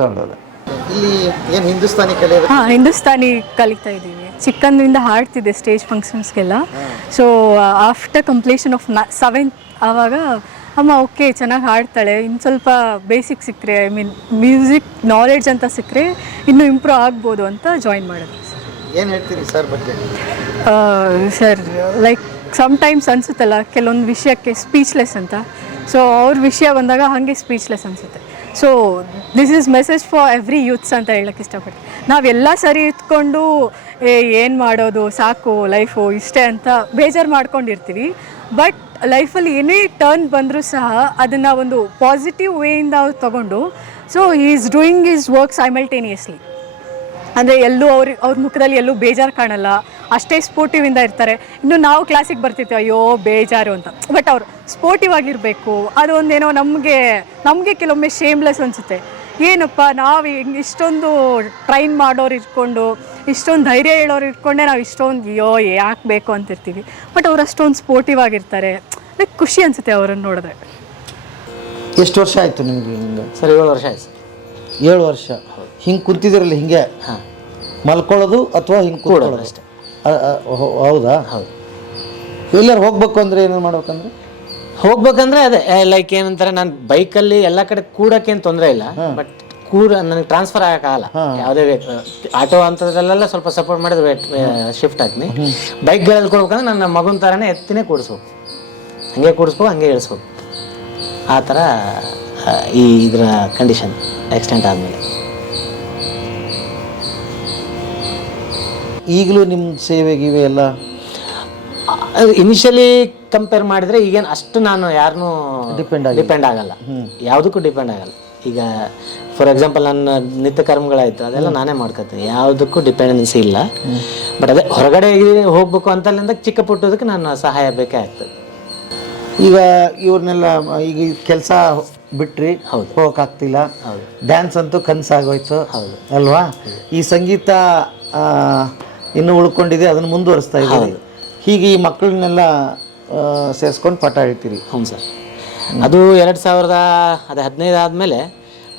ಅಳೋದು. ಇಲ್ಲಿ ಏನು ಹಿಂದೂಸ್ತಾನಿ ಕಲೆ? ಹಿಂದೂಸ್ತಾನಿ ಕಲಿತಾ ಇದ್ದೀವಿ. ಚಿಕ್ಕಂದ್ರಿಂದ ಹಾಡ್ತಿದ್ದೆ ಸ್ಟೇಜ್ ಫಂಕ್ಷನ್ಸ್ಗೆಲ್ಲ. So after completion of 7th ಆವಾಗ ಅಮ್ಮ ಓಕೆ ಚೆನ್ನಾಗಿ ಹಾಡ್ತಾಳೆ, ಇನ್ನು ಸ್ವಲ್ಪ ಬೇಸಿಕ್ ಸಿಕ್ಕರೆ, ಐ ಮೀನ್ ಮ್ಯೂಸಿಕ್ ನಾಲೆಡ್ಜ್ ಅಂತ ಸಿಕ್ಕರೆ ಇನ್ನೂ ಇಂಪ್ರೂವ್ ಆಗ್ಬೋದು ಅಂತ ಜಾಯಿನ್ ಮಾಡಿದ್ವಿ. ಏನು ಹೇಳ್ತೀರಿ ಸರ್ ಬಗ್ಗೆ? ಸರ್ ಲೈಕ್ ಸಮ್ಟೈಮ್ಸ್ ಅನಿಸುತ್ತಲ್ಲ ಕೆಲವೊಂದು ವಿಷಯಕ್ಕೆ ಸ್ಪೀಚ್ಲೆಸ್ ಅಂತ. ಸೊ ಅವ್ರ ವಿಷಯ ಬಂದಾಗ ಹಾಗೆ ಸ್ಪೀಚ್ಲೆಸ್ ಅನಿಸುತ್ತೆ. So this is message for every youths ಅಂತ ಹೇಳಕ್ಕೆ ಇಷ್ಟಪಡ್ತೀನಿ. ನಾವೆಲ್ಲ ಸರಿ ಇಟ್ಕೊಂಡು ಏನು ಮಾಡೋದು ಸಾಕು ಲೈಫು ಇಷ್ಟೇ ಅಂತ ಬೇಜಾರು ಮಾಡ್ಕೊಂಡಿರ್ತೀವಿ. ಬಟ್ ಲೈಫಲ್ಲಿ ಏನೇ ಟರ್ನ್ ಬಂದರೂ ಸಹ ಅದನ್ನು ಒಂದು ಪಾಸಿಟಿವ್ ವೇಯಿಂದ ಅವ್ರು ತಗೊಂಡು so is doing is work simultaneously. ಅಂದರೆ ಎಲ್ಲೂ ಅವ್ರ ಮುಖದಲ್ಲಿ ಎಲ್ಲೂ ಬೇಜಾರು ಕಾಣಲ್ಲ, ಅಷ್ಟೇ ಸ್ಪೋರ್ಟಿವಿಂದ ಇರ್ತಾರೆ. ಇನ್ನು ನಾವು ಕ್ಲಾಸಿಗೆ ಬರ್ತಿರ್ತೀವಿ ಅಯ್ಯೋ ಬೇಜಾರು ಅಂತ, ಬಟ್ ಅವರು ಸ್ಪೋರ್ಟಿವ್ ಆಗಿರಬೇಕು. ಅದು ಒಂದೇನೋ ನಮಗೆ ಕೆಲವೊಮ್ಮೆ ಶೇಮ್ಲೆಸ್ ಅನಿಸುತ್ತೆ. ಏನಪ್ಪ ನಾವು ಇಷ್ಟೊಂದು ಟ್ರೈನ್ ಮಾಡೋರು ಇಟ್ಕೊಂಡು ಇಷ್ಟೊಂದು ಧೈರ್ಯ ಹೇಳೋರು ಇಟ್ಕೊಂಡೆ ನಾವು ಇಷ್ಟೊಂದು ಅಯ್ಯೋ ಯಾಕೆ ಬೇಕು ಅಂತಿರ್ತೀವಿ. ಬಟ್ ಅವ್ರು ಅಷ್ಟೊಂದು ಸ್ಪೋರ್ಟಿವ್ ಆಗಿರ್ತಾರೆ, ಲೈಕ್ ಖುಷಿ ಅನಿಸುತ್ತೆ ಅವರನ್ನು ನೋಡಿದ್ರೆ. ಎಷ್ಟು ವರ್ಷ ಆಯಿತು ನಿಮಗೆ ಹಿಂಗೆ? ಸರ್ 7 ವರ್ಷ ಆಯ್ತು ಸರ್. 7 ವರ್ಷ ಹಿಂಗೆ ಕುಂತಿದ್ದೀರಲ್ಲ, ಹಿಂಗೆ ಹಾಂ, ಮಲ್ಕೊಳ್ಳೋದು ಅಥವಾ ಹಿಂಗೆ ಕೂಡೋದು ಅಷ್ಟೇ. ಹೌದಾ? ಹೌದು. ಎಲ್ಲರೂ ಹೋಗ್ಬೇಕು ಅಂದರೆ ಏನೇನು ಮಾಡ್ಬೇಕಂದ್ರೆ? ಹೋಗ್ಬೇಕಂದ್ರೆ ಅದೇ ಲೈಕ್ ಏನಂತಾರೆ, ನಾನು ಬೈಕಲ್ಲಿ ಎಲ್ಲ ಕಡೆ ಕೂಡಕ್ಕೇನು ತೊಂದರೆ ಇಲ್ಲ, ಬಟ್ ನನಗೆ ಟ್ರಾನ್ಸ್ಫರ್ ಆಗೋಕ್ಕಾಗಲ್ಲ. ಯಾವುದೇ ಆಟೋ ಅಂಥದ್ರಲ್ಲೆಲ್ಲ ಸ್ವಲ್ಪ ಸಪೋರ್ಟ್ ಮಾಡಿದ್ರೆ ಶಿಫ್ಟ್ ಆಗ್ತೀನಿ. ಬೈಕ್ಗಳಲ್ಲಿ ಕೊಡ್ಬೇಕಂದ್ರೆ ನನ್ನ ಮಗನ ಥರನೇ ಎತ್ತಿನೇ ಕೂಡಿಸ್ಬೇಕು, ಹಂಗೆ ಕೂಡಿಸ್ಬೇಕು, ಹಂಗೆ ಇಳಿಸ್ಬೇಕು. ಆ ಥರ ಇದರ ಕಂಡೀಷನ್ ಆಕ್ಸಿಡೆಂಟ್ ಆದಮೇಲೆ. ಈಗಲೂ ನಿಮ್ಮ ಸೇವೆ ಗೀವೆ ಎಲ್ಲ ಇನಿಷಿಯಲಿ ಕಂಪೇರ್ ಮಾಡಿದರೆ ಈಗೇನು ಅಷ್ಟು ನಾನು ಯಾರನ್ನೂ ಡಿಪೆಂಡ್ ಆಗಲ್ಲ, ಯಾವುದಕ್ಕೂ ಡಿಪೆಂಡ್ ಆಗಲ್ಲ. ಈಗ ಫಾರ್ ಎಕ್ಸಾಂಪಲ್ ನನ್ನ ನಿತ್ಯ ಕರ್ಮಗಳಾಯಿತು ಅದೆಲ್ಲ ನಾನೇ ಮಾಡ್ಕೊತೀನಿ, ಯಾವುದಕ್ಕೂ ಡಿಪೆಂಡೆನ್ಸಿ ಇಲ್ಲ. ಬಟ್ ಅದೇ ಹೊರಗಡೆ ಹೋಗ್ಬೇಕು ಅಂತಲ್ಲಿಂದ ಚಿಕ್ಕ ಪುಟ್ಟದಕ್ಕೆ ನಾನು ಸಹಾಯ ಬೇಕೇ ಆಗ್ತದೆ. ಈಗ ಇವ್ರನ್ನೆಲ್ಲ ಈಗ ಕೆಲಸ ಬಿಟ್ರಿ, ಹೋಗೋಕ್ಕಾಗ್ತಿಲ್ಲ, ಡ್ಯಾನ್ಸ್ ಅಂತೂ ಕನಸಾಗೋಯ್ತು ಅಲ್ವಾ? ಈ ಸಂಗೀತ ಇನ್ನೂ ಉಳ್ಕೊಂಡಿದೆ, ಅದನ್ನು ಮುಂದುವರಿಸ್ತಾ ಇದ್ದೀವಿ. ಹೀಗೆ ಈ ಮಕ್ಕಳನ್ನೆಲ್ಲ ಸೇರಿಸ್ಕೊಂಡು ಪಾಠ ಹೇಳ್ತೀರಿ? ಹ್ಞೂ ಸರ್. ಅದು 2015 ಆದಮೇಲೆ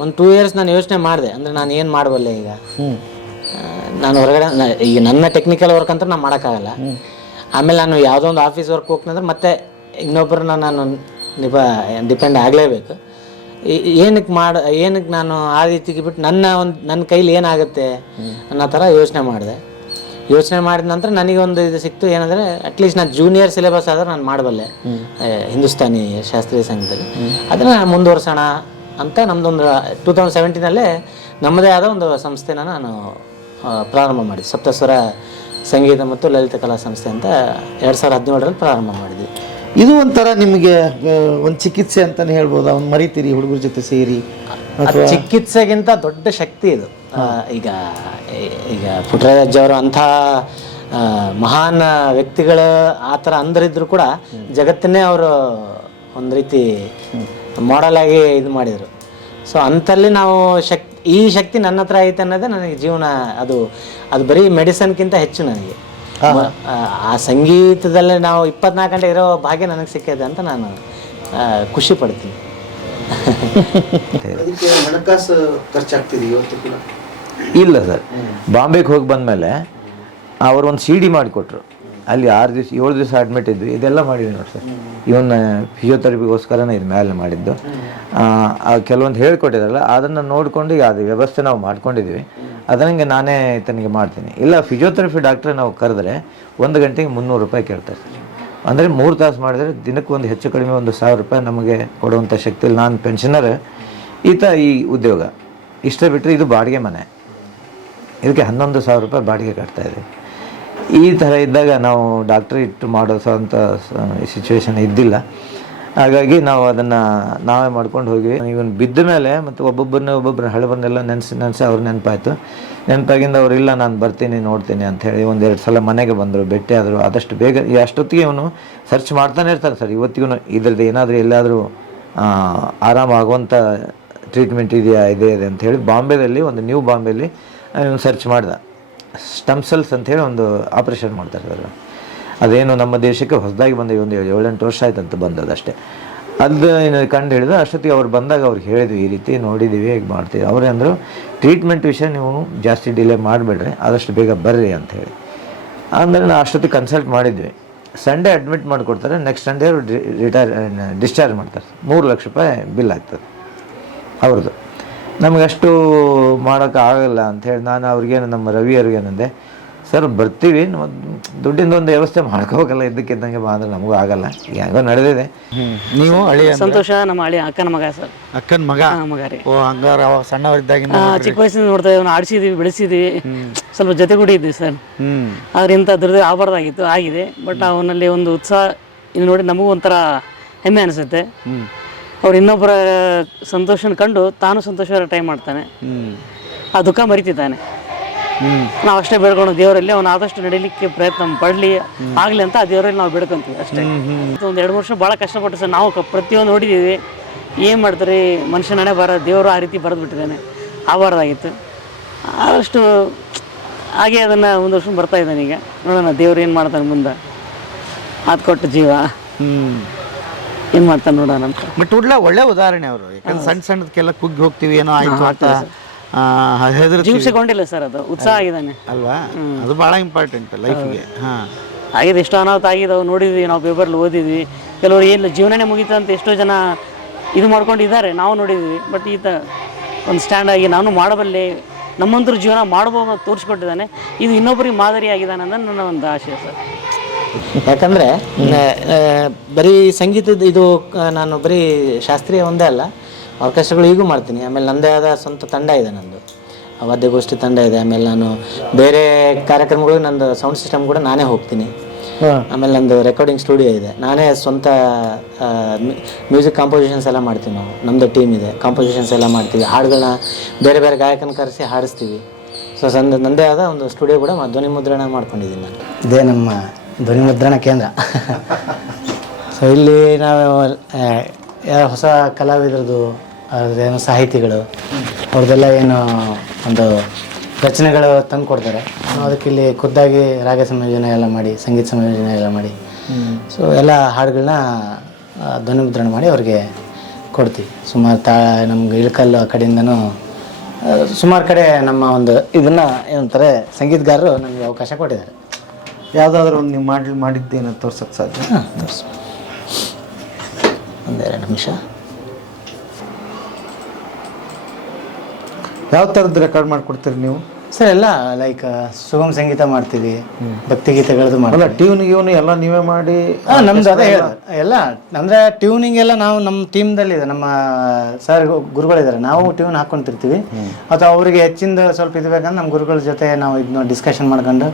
ಒಂದು 2 ಇಯರ್ಸ್ ನಾನು ಯೋಚನೆ ಮಾಡಿದೆ, ಅಂದರೆ ನಾನು ಏನು ಮಾಡಬಲ್ಲೆ ಈಗ. ನಾನು ಹೊರಗಡೆ ಈಗ ನನ್ನ ಟೆಕ್ನಿಕಲ್ ವರ್ಕ್ ಅಂತ ನಾನು ಮಾಡೋಕ್ಕಾಗಲ್ಲ. ಆಮೇಲೆ ನಾನು ಯಾವುದೋ ಒಂದು ಆಫೀಸ್ ವರ್ಕ್ ಹೋಗ್ತಂದ್ರೆ ಮತ್ತೆ ಇನ್ನೊಬ್ಬರನ್ನ ನಾನು ಡಿಪೆಂಡ್ ಆಗಲೇಬೇಕು. ಏನಕ್ಕೆ ನಾನು ಆ ರೀತಿಗೆ ಬಿಟ್ಟು ನನ್ನ ಕೈಲಿ ಏನಾಗುತ್ತೆ ಅನ್ನೋ ಥರ ಯೋಚನೆ ಮಾಡಿದ ನಂತರ ನನಗೊಂದು ಇದು ಸಿಕ್ತು. ಏನಂದರೆ ಅಟ್ಲೀಸ್ಟ್ ನಾನು ಜೂನಿಯರ್ ಸಿಲೆಬಸ್ ಆದ್ರೆ ನಾನು ಮಾಡಬಲ್ಲೆ ಹಿಂದೂಸ್ತಾನಿ ಶಾಸ್ತ್ರೀಯ ಸಂಗೀತದಲ್ಲಿ, ಅದನ್ನು ಮುಂದುವರ್ಸೋಣ ಅಂತ ನಮ್ಮದೊಂದು 2017 ನಮ್ಮದೇ ಆದ ಒಂದು ಸಂಸ್ಥೆನ ನಾನು ಪ್ರಾರಂಭ ಮಾಡಿದ್ದೆ. ಸಪ್ತಸ್ವರ ಸಂಗೀತ ಮತ್ತು ಲಲಿತ ಕಲಾ ಸಂಸ್ಥೆ ಅಂತ 2017 ಪ್ರಾರಂಭ ಮಾಡಿದ್ವಿ. ಇದು ಒಂಥರ ನಿಮಗೆ ಒಂದು ಚಿಕಿತ್ಸೆ ಅಂತಲೇ ಹೇಳ್ಬೋದು. ಅವ್ನು ಮರಿತೀರಿ ಹುಡುಗರ ಜೊತೆ ಸೇರಿ? ಚಿಕಿತ್ಸೆಗಿಂತ ದೊಡ್ಡ ಶಕ್ತಿ ಇದು. ಈಗ ಪುಟ್ಟರಾಜ್ ಅವರು ಅಂಥ ಮಹಾನ್ ವ್ಯಕ್ತಿಗಳು ಆ ಥರ ಅಂದರಿದ್ರು ಕೂಡ ಜಗತ್ತನ್ನೇ ಅವರು ಒಂದು ರೀತಿ ಮಾಡೆಲ್ ಆಗಿ ಇದು ಮಾಡಿದರು. ಸೊ ಅಂಥಲ್ಲಿ ನಾವು ಈ ಶಕ್ತಿ ನನ್ನ ಹತ್ರ ಐತೆ ಅನ್ನೋದೇ ನನಗೆ ಜೀವನ. ಅದು ಬರೀ ಮೆಡಿಸನ್ಗಿಂತ ಹೆಚ್ಚು ನನಗೆ. ಆ ಸಂಗೀತದಲ್ಲೇ ನಾವು 24 ಗಂಟೆ ಇರೋ ಭಾಗ್ಯ ನನಗೆ ಸಿಕ್ಕಿದೆ ಅಂತ ನಾನು ಖುಷಿ ಪಡ್ತೀನಿ. ಅದಕ್ಕೆ ಹಣಕಾಸು ಖರ್ಚಾಗ್ತಿದೆ ಇವತ್ತು ಕೂಡ? ಇಲ್ಲ ಸರ್, ಬಾಂಬೆಗೆ ಹೋಗಿ ಬಂದಮೇಲೆ ಅವರು ಒಂದು CD ಮಾಡಿಕೊಟ್ರು. ಅಲ್ಲಿ 6 ದಿವಸ 7 ದಿವಸ ಅಡ್ಮಿಟ್ ಇದ್ವಿ. ಇದೆಲ್ಲ ಮಾಡಿದ್ವಿ ನೋಡಿ ಸರ್. ಇವನ್ನ ಫಿಸಿಯೋಥೆರಪಿಗೋಸ್ಕರನೇ ಇದು ಮೇಲೆ ಮಾಡಿದ್ದು. ಕೆಲವೊಂದು ಹೇಳ್ಕೊಟ್ಟಿದ್ರಲ್ಲ, ಅದನ್ನು ನೋಡಿಕೊಂಡು ಈಗ ಅದು ವ್ಯವಸ್ಥೆ ನಾವು ಮಾಡ್ಕೊಂಡಿದ್ವಿ. ಅದರಂಗೆ ನಾನೇ ಈತನಿಗೆ ಮಾಡ್ತೀನಿ. ಇಲ್ಲ ಫಿಸಿಯೋಥೆರಪಿ ಡಾಕ್ಟ್ರೆ ನಾವು ಕರೆದ್ರೆ 1 ಗಂಟೆಗೆ 300 ರೂಪಾಯಿ ಕೇಳ್ತಾರೆ ಸರ್. ಅಂದರೆ 3 ತಾಸು ಮಾಡಿದರೆ ದಿನಕ್ಕೆ ಒಂದು ಹೆಚ್ಚು ಕಡಿಮೆ 1,000 ರೂಪಾಯಿ ನಮಗೆ ಕೊಡುವಂಥ ಶಕ್ತಿಯಲ್ಲಿ ನಾನು ಪೆನ್ಷನರ್, ಈತ ಈ ಉದ್ಯೋಗ. ಇಷ್ಟೇ ಬಿಟ್ಟರೆ ಇದು ಬಾಡಿಗೆ ಮನೆ, ಇದಕ್ಕೆ 11,000 ರೂಪಾಯಿ ಬಾಡಿಗೆ ಕಟ್ತಾಯಿದ್ವಿ. ಈ ಥರ ಇದ್ದಾಗ ನಾವು ಡಾಕ್ಟ್ರಿ ಇಟ್ಟು ಮಾಡೋಂಥ ಸಿಚುವೇಶನ್ ಇದ್ದಿಲ್ಲ. ಹಾಗಾಗಿ ನಾವು ಅದನ್ನು ನಾವೇ ಮಾಡ್ಕೊಂಡು ಹೋಗಿ ಇವನು ಬಿದ್ದ ಮೇಲೆ ಮತ್ತು ಒಬ್ಬೊಬ್ಬರನ್ನ ಹಳಬರನ್ನೆಲ್ಲ ನೆನೆಸಿ ಅವ್ರು ನೆನಪಾಗಿಂದ ಅವರು ಇಲ್ಲ ನಾನು ಬರ್ತೀನಿ ನೋಡ್ತೀನಿ ಅಂಥೇಳಿ 1-2 ಸಲ ಮನೆಗೆ ಬಂದರು, ಭೇಟಿ ಆದರು. ಆದಷ್ಟು ಬೇಗ ಅಷ್ಟೊತ್ತಿಗೆ ಅವನು ಸರ್ಚ್ ಮಾಡ್ತಾನೆ ಇರ್ತಾನೆ ಸರ್. ಇವತ್ತಿಗೂ ಇದ್ರದ್ದು ಏನಾದರೂ ಎಲ್ಲಾದರೂ ಆರಾಮಾಗುವಂಥ ಟ್ರೀಟ್ಮೆಂಟ್ ಇದೆಯಾ ಇದೆ ಅಂಥೇಳಿ ಬಾಂಬೆದಲ್ಲಿ ಒಂದು ನ್ಯೂ ಬಾಂಬೆಯಲ್ಲಿ ಇವನು ಸರ್ಚ್ ಮಾಡ್ದೆ. ಸ್ಟಮ್ ಸೆಲ್ಸ್ ಅಂಥೇಳಿ ಒಂದು ಆಪ್ರೇಷನ್ ಮಾಡ್ತಾರೆ ಸರ್. ಅದೇನು ನಮ್ಮ ದೇಶಕ್ಕೆ ಹೊಸದಾಗಿ ಬಂದ ಒಂದು 7-8 ವರ್ಷ ಆಯ್ತಂತ ಬಂದದಷ್ಟೇ. ಅದು ಕಂಡು ಹಿಡಿದು ಅಷ್ಟೊತ್ತಿಗೆ ಅವ್ರು ಬಂದಾಗ ಅವ್ರಿಗೆ ಹೇಳಿದ್ವಿ ಈ ರೀತಿ ನೋಡಿದ್ದೀವಿ, ಹೇಗೆ ಮಾಡ್ತೀವಿ. ಅವರೇ ಅಂದರು ಟ್ರೀಟ್ಮೆಂಟ್ ವಿಷಯ ನೀವು ಜಾಸ್ತಿ ಡಿಲೇ ಮಾಡಿಬಿಡ್ರಿ, ಆದಷ್ಟು ಬೇಗ ಬರ್ರಿ ಅಂಥೇಳಿ. ಅಂದರೆ ನಾವು ಅಷ್ಟೊತ್ತಿಗೆ ಕನ್ಸಲ್ಟ್ ಮಾಡಿದ್ವಿ. ಸಂಡೇ ಅಡ್ಮಿಟ್ ಮಾಡಿಕೊಡ್ತಾರೆ, ನೆಕ್ಸ್ಟ್ ಸಂಡೇ ಅವರು ಡಿಸ್ಚಾರ್ಜ್ ಮಾಡ್ತಾರೆ. 3 ಲಕ್ಷ ರೂಪಾಯಿ ಬಿಲ್ ಆಗ್ತದೆ ಅವ್ರದ್ದು. ನಮಗಷ್ಟು ಮಾಡೋಕ್ಕಾಗಲ್ಲ ಅಂಥೇಳಿ ನಾನು ಅವ್ರಿಗೇನು ನಮ್ಮ ರವಿ ಅವ್ರಿಗೇನಂದೆ, ಸರ್ ಬರ್ತೀವಿ, ದುಡ್ಡಿಂದ ಒಂದು ವ್ಯವಸ್ಥೆ ಮಾಡ್ಕೋಬೇಕಲ್ಲ, ಇದ್ದಕ್ಕಿದ್ದಂಗೆ ಬಾ ಅಂದ್ರೆ ನಮಗೂ ಆಗಲ್ಲ, ಹೆಂಗೋ ನಡೆದಿದೆ. ನೀವು ಅಳಿಯ ಸಂತೋಷ ನಮ್ಮ ಹಳಿ ಅಕ್ಕನ ಮಗ ಸರ್. ಅಕ್ಕನ ಮಗ? ಮಗ ರೀ. ಓ, ಹಂಗಾರ ಅವ ಸಣ್ಣವರಿದ್ದಾಗಿಂದ ಚಿಕ್ಕ ವಯಸ್ಸಿಂದ ನೋಡ್ತಾ ಇದ್ದೀವಿ, ಆಡಿಸಿದೀವಿ, ಬೆಳೆಸಿದೀವಿ, ಸ್ವಲ್ಪ ಜೊತೆಗೂಡಿ ಇದ್ವಿ ಸರ್. ಆದ್ರೆ ಇಂಥ ದುರ್ದೈವ ಆಗಬಾರ್ದಾಗಿತ್ತು, ಆಗಿದೆ. ಬಟ್ ಅವನಲ್ಲಿ ಒಂದು ಉತ್ಸಾಹ ಇದು ನೋಡಿ ನಮಗೂ ಒಂಥರ ಹೆಮ್ಮೆ ಅನಿಸುತ್ತೆ. ಅವ್ರು ಇನ್ನೊಬ್ಬರ ಸಂತೋಷನ ಕಂಡು ತಾನು ಸಂತೋಷ ಟ್ರೈ ಮಾಡ್ತಾನೆ, ಆ ದುಃಖ ಮರಿತಿದ್ದಾನೆ. ನಾವು ಅಷ್ಟೇ ಬೇಡ್ಕೊಂಡು ದೇವರಲ್ಲಿ ಅವನು ಆದಷ್ಟು ನಡೀಲಿಕ್ಕೆ ಪ್ರಯತ್ನ ಪಡಲಿ, ಆಗಲಿ ಅಂತ ಆ ದೇವರಲ್ಲಿ ನಾವು ಬೇಡ್ಕೊಂತೀವಿ ಅಷ್ಟೇ. ಒಂದು 2 ವರ್ಷ ಭಾಳ ಕಷ್ಟಪಟ್ಟು ಸರ್, ನಾವು ಪ್ರತಿಯೊಂದು ನೋಡಿದ್ದೀವಿ. ಏನು ಮಾಡ್ತಾರೆ ಮನುಷ್ಯ ನಡೆ ದೇವರು ಆ ರೀತಿ ಬರೆದು ಬಿಟ್ಟಿದ್ದಾನೆ, ಆಗಬಾರ್ದಾಗಿತ್ತು. ಆದಷ್ಟು ಹಾಗೆ ಅದನ್ನು ಒಂದು ವರ್ಷ ಬರ್ತಾ ಇದ್ದಾನೆ. ಈಗ ನೋಡೋಣ ದೇವ್ರು ಏನು ಮಾಡ್ತಾನೆ ಮುಂದೆ. ಅದು ಕೊಟ್ಟು ಜೀವ ಏನು ಮಾಡ್ತಾನೆ ನೋಡೋಣ ಅಂತ. ಬಟ್ ಒಳ್ಳೆ ಉದಾಹರಣೆ ಅವರು. ಯಾಕಂದ್ರೆ ಸಣ್ಣದಕ್ಕೆಲ್ಲ ಕುಗ್ಗಿ ಹೋಗ್ತೀವಿ, ಏನೋ ಆಯ್ತು ಅಂತ ಜೀವಿಸಿಕೊಂಡಿಲ್ಲ ಸರ್, ಅದು ಉತ್ಸಾಹ ಆಗಿದ್ದಾನೆ ಅಲ್ವಾ? ಅದು ಭಾಳ ಇಂಪಾರ್ಟೆಂಟ್ ಲೈಫಿಗೆ. ಆಗಿದೆ, ಎಷ್ಟೋ ಅನಾಹುತ ಆಗಿದಾವೆ ನೋಡಿದ್ವಿ, ನಾವು ಪೇಪರ್ಲಿ ಓದಿದ್ವಿ. ಕೆಲವರು ಏನು ಜೀವನನೇ ಮುಗೀತು ಅಂತ ಎಷ್ಟೋ ಜನ ಇದು ಮಾಡ್ಕೊಂಡಿದ್ದಾರೆ, ನಾವು ನೋಡಿದ್ವಿ. ಬಟ್ ಈತ ಒಂದು ಸ್ಟ್ಯಾಂಡ್ ಆಗಿ ನಾನು ಮಾಡಬಲ್ಲೆ, ನಮ್ಮಂತರ ಜೀವನ ಮಾಡ್ಬೋದು ಅಂತ ತೋರಿಸ್ಕೊಟ್ಟಿದ್ದಾನೆ. ಇದು ಇನ್ನೊಬ್ಬರಿಗೆ ಮಾದರಿ ಆಗಿದ್ದಾನೆ ಅನ್ನೋದು ನನ್ನ ಒಂದು ಆಶಯ ಸರ್. ಯಾಕಂದರೆ ಬರೀ ಸಂಗೀತದ ಇದು ನಾನು ಬರೀ ಶಾಸ್ತ್ರೀಯ ಒಂದೇ ಅಲ್ಲ, ಆರ್ಕೆಸ್ಟ್ರಾಗಳು ಈಗೂ ಮಾಡ್ತೀನಿ. ಆಮೇಲೆ ನನ್ನದೇ ಆದ ಸ್ವಂತ ತಂಡ ಇದೆ, ನಂದು ವಾದ್ಯಗೋಷ್ಠಿ ತಂಡ ಇದೆ. ಆಮೇಲೆ ನಾನು ಬೇರೆ ಕಾರ್ಯಕ್ರಮಗಳಿಗೆ ನಂದು ಸೌಂಡ್ ಸಿಸ್ಟಮ್ ಕೂಡ ನಾನೇ ಹೋಗ್ತೀನಿ. ಆಮೇಲೆ ನಂದು ರೆಕಾರ್ಡಿಂಗ್ ಸ್ಟುಡಿಯೋ ಇದೆ, ನಾನೇ ಸ್ವಂತ ಮ್ಯೂಸಿಕ್ ಕಾಂಪೋಸಿಷನ್ಸ್ ಎಲ್ಲ ಮಾಡ್ತೀವಿ. ನಾವು ನಮ್ಮದು ಟೀಮ್ ಇದೆ, ಕಾಂಪೋಸಿಷನ್ಸ್ ಎಲ್ಲ ಮಾಡ್ತೀವಿ. ಹಾಡುಗಳನ್ನ ಬೇರೆ ಬೇರೆ ಗಾಯಕನ ಕರೆಸಿ ಹಾಡಿಸ್ತೀವಿ. ಸೊ ನನ್ನದೇ ಆದ ಒಂದು ಸ್ಟುಡಿಯೋ ಕೂಡ ಧ್ವನಿ ಮುದ್ರಣ ಮಾಡ್ಕೊಂಡಿದ್ದೀನಿ ನಾನು. ಇದೇ ನಮ್ಮ ಧ್ವನಿ ಮುದ್ರಣ ಕೇಂದ್ರ. ಸೊ ಇಲ್ಲಿ ನಾವು ಹೊಸ ಕಲಾವಿದರದು ಅದೇನು ಸಾಹಿತಿಗಳು ಅವ್ರದ್ದೆಲ್ಲ ಏನು ಒಂದು ರಚನೆಗಳು ತಂದು ಕೊಡ್ತಾರೆ. ನಾವು ಅದಕ್ಕೆ ಇಲ್ಲಿ ಖುದ್ದಾಗಿ ರಾಗ ಸಂಯೋಜನೆ ಎಲ್ಲ ಮಾಡಿ, ಸಂಗೀತ ಸಂಯೋಜನೆ ಎಲ್ಲ ಮಾಡಿ, ಸೊ ಎಲ್ಲ ಹಾಡುಗಳನ್ನ ಧ್ವನಿ ಮುದ್ರಣ ಮಾಡಿ ಅವ್ರಿಗೆ ಕೊಡ್ತೀವಿ. ಸುಮಾರು ನಮ್ಗೆ ಇಳಕಲ್ಲು ಕಡೆಯಿಂದನೂ ಸುಮಾರು ಕಡೆ ನಮ್ಮ ಒಂದು ಇದನ್ನು ಏನಂತಾರೆ ಸಂಗೀತಗಾರರು ನಮಗೆ ಅವಕಾಶ ಕೊಟ್ಟಿದ್ದಾರೆ. ಯಾವುದಾದ್ರೂ ಒಂದು ನೀವು ಮಾಡಿದ್ದೇನೋ ತೋರ್ಸೋಕ್ಕೆ ಸಾಧ್ಯ? ತೋರಿಸಿ, ಒಂದೆರಡು ನಿಮಿಷ. ಯಾವ ಥರದ್ದು ರೆಕಾರ್ಡ್ ಮಾಡಿಕೊಡ್ತೀರಿ ನೀವು ಸರ್? ಎಲ್ಲ ಲೈಕ್ ಸುಗಮ ಸಂಗೀತ ಮಾಡ್ತೀವಿ, ಭಕ್ತಿಗೀತೆಗಳದ್ದು ಮಾಡ್ತೀವಿ. ಟ್ಯೂನ್ ಎಲ್ಲ ನೀವೇ ಮಾಡಿ? ನಮ್ದು ಅದೇ ಎಲ್ಲ ಅಂದರೆ ಟ್ಯೂನಿಂಗ್ ಎಲ್ಲ ನಾವು ನಮ್ಮ ಟೀಮ್ದಲ್ಲಿ ಇದೆ, ನಮ್ಮ ಸರ್ ಗುರುಗಳಿದ್ದಾರೆ, ನಾವು ಟ್ಯೂನ್ ಹಾಕ್ಕೊಂತಿರ್ತೀವಿ. ಅಥವಾ ಅವರಿಗೆ ಹೆಚ್ಚಿಂದ ಸ್ವಲ್ಪ ಇದು ಬೇಕಂದ್ರೆ ನಮ್ಮ ಗುರುಗಳ ಜೊತೆ ನಾವು ಇದನ್ನ ಡಿಸ್ಕಷನ್ ಮಾಡ್ಕೊಂಡು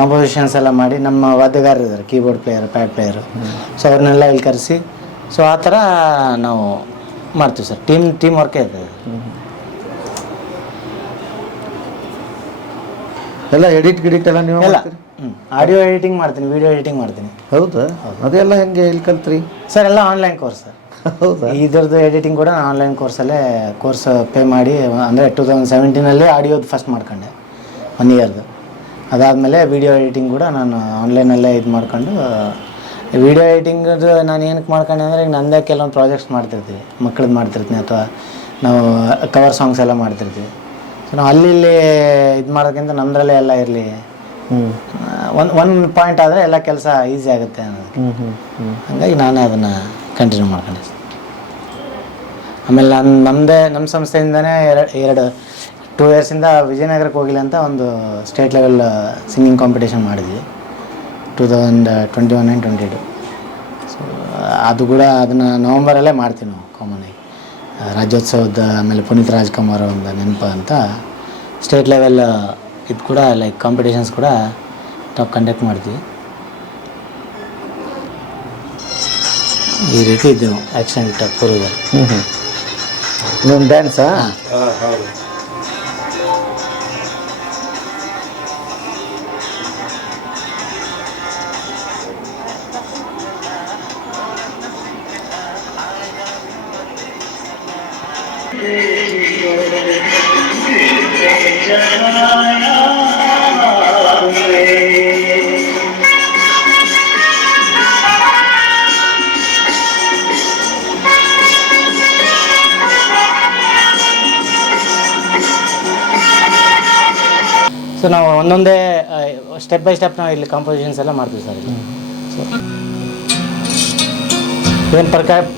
ಕಾಂಪೋಸಿಷನ್ಸ್ ಎಲ್ಲ ಮಾಡಿ, ನಮ್ಮ ವಾದ್ಯಗಾರರು ಇದ್ದಾರೆ, keyboard player, pad player, so ಅವ್ರನ್ನೆಲ್ಲ ಇಲ್ಲಿ ಕರೆಸಿ, ಸೊ ಆ ಥರ ನಾವು ಮಾಡ್ತೀವಿ ಸರ್. ಟೀಮ್ ವರ್ಕೇ ಇದೆ. ಎಲ್ಲ ಎಡಿಟ್ ಎಲ್ಲ ನೀವು? ಎಲ್ಲ ಆಡಿಯೋ ಎಡಿಟಿಂಗ್ ಮಾಡ್ತೀನಿ, ವಿಡಿಯೋ ಎಡಿಟಿಂಗ್ ಮಾಡ್ತೀನಿ. ಹೌದಾ? ಅದೆಲ್ಲ ಹೆಂಗೆ ಎಲ್ಲಿ ಕಲ್ತ್ರಿ ಸರ್? ಎಲ್ಲ ಆನ್ಲೈನ್ ಕೋರ್ಸ್ ಸರ್. ಹೌದಾ? ಇದ್ರದ್ದು ಎಡಿಟಿಂಗ್ ಕೂಡ ಆನ್ಲೈನ್ ಕೋರ್ಸಲ್ಲೇ ಕೋರ್ಸ್ ಪೇ ಮಾಡಿ, ಅಂದರೆ 2017 ಆಡಿಯೋದು ಫಸ್ಟ್ ಮಾಡ್ಕೊಂಡೆ 1 ಇಯರ್ದು. ಅದಾದಮೇಲೆ ವಿಡಿಯೋ ಎಡಿಟಿಂಗ್ ಕೂಡ ನಾನು ಆನ್ಲೈನಲ್ಲೇ ಇದು ಮಾಡ್ಕೊಂಡು, ವಿಡಿಯೋ ಎಡಿಟಿಂಗದು ನಾನು ಏನಕ್ಕೆ ಮಾಡ್ಕೊಂಡೆ ಅಂದರೆ, ಈಗ ನನ್ನದೇ ಕೆಲವೊಂದು ಪ್ರಾಜೆಕ್ಟ್ಸ್ ಮಾಡ್ತಿರ್ತೀವಿ, ಮಕ್ಕಳದ್ದು ಮಾಡ್ತಿರ್ತೀನಿ, ಅಥವಾ ನಾವು ಕವರ್ ಸಾಂಗ್ಸ್ ಎಲ್ಲ ಮಾಡ್ತಿರ್ತೀವಿ. ಸೊ ನಾವು ಅಲ್ಲಿ ಇದು ಮಾಡೋದಕ್ಕಿಂತ ನಮ್ಮದ್ರಲ್ಲೇ ಎಲ್ಲ ಇರಲಿ, ಒಂದು ಪಾಯಿಂಟ್ ಆದರೆ ಎಲ್ಲ ಕೆಲಸ ಈಸಿ ಆಗುತ್ತೆ ಅನ್ನೋದು. ಹಾಗಾಗಿ ನಾನೇ ಅದನ್ನು ಕಂಟಿನ್ಯೂ ಮಾಡ್ಕೊಂಡೆ. ಆಮೇಲೆ ನಮ್ಮ ಸಂಸ್ಥೆಯಿಂದನೇ 2 ಇಯರ್ಸಿಂದ ವಿಜಯನಗರಕ್ಕೆ ಹೋಗಿಲ್ಲ ಅಂತ ಒಂದು ಸ್ಟೇಟ್ ಲೆವೆಲ್ ಸಿಂಗಿಂಗ್ ಕಾಂಪಿಟೇಷನ್ ಮಾಡಿದ್ವಿ 2021 and 22. ಸೊ ಅದು ಕೂಡ ಅದನ್ನು ನವಂಬರಲ್ಲೇ ಮಾಡ್ತೀವಿ ನಾವು ಕಾಮನ್ನಾಗಿ. ರಾಜ್ಯೋತ್ಸವದ ಆಮೇಲೆ ಪುನೀತ್ ರಾಜ್ಕುಮಾರ್ ಒಂದು ನೆನಪು ಅಂತ ಸ್ಟೇಟ್ ಲೆವೆಲ್ ಇದು ಕೂಡ ಲೈಕ್ ಕಾಂಪಿಟೇಷನ್ಸ್ ಕೂಡ ನಾವು ಕಂಡಕ್ಟ್ ಮಾಡ್ತೀವಿ. ಈ ರೀತಿ ಇದ್ದೆವು ಆ್ಯಕ್ಷನ್ ಪೂರ್ವದಲ್ಲಿ. ಇನ್ನೊಂದು ಡ್ಯಾನ್ಸಾ? ಸೊ ನಾವು ಒಂದೊಂದೇ ಸ್ಟೆಪ್ ಬೈ ಸ್ಟೆಪ್ ನಾವು ಇಲ್ಲಿ ಕಾಂಪೋಸಿಷನ್ಸ್ ಎಲ್ಲ ಮಾಡ್ತೀವಿ ಸರ್. ಇಲ್ಲಿ ಸೊ ಏನು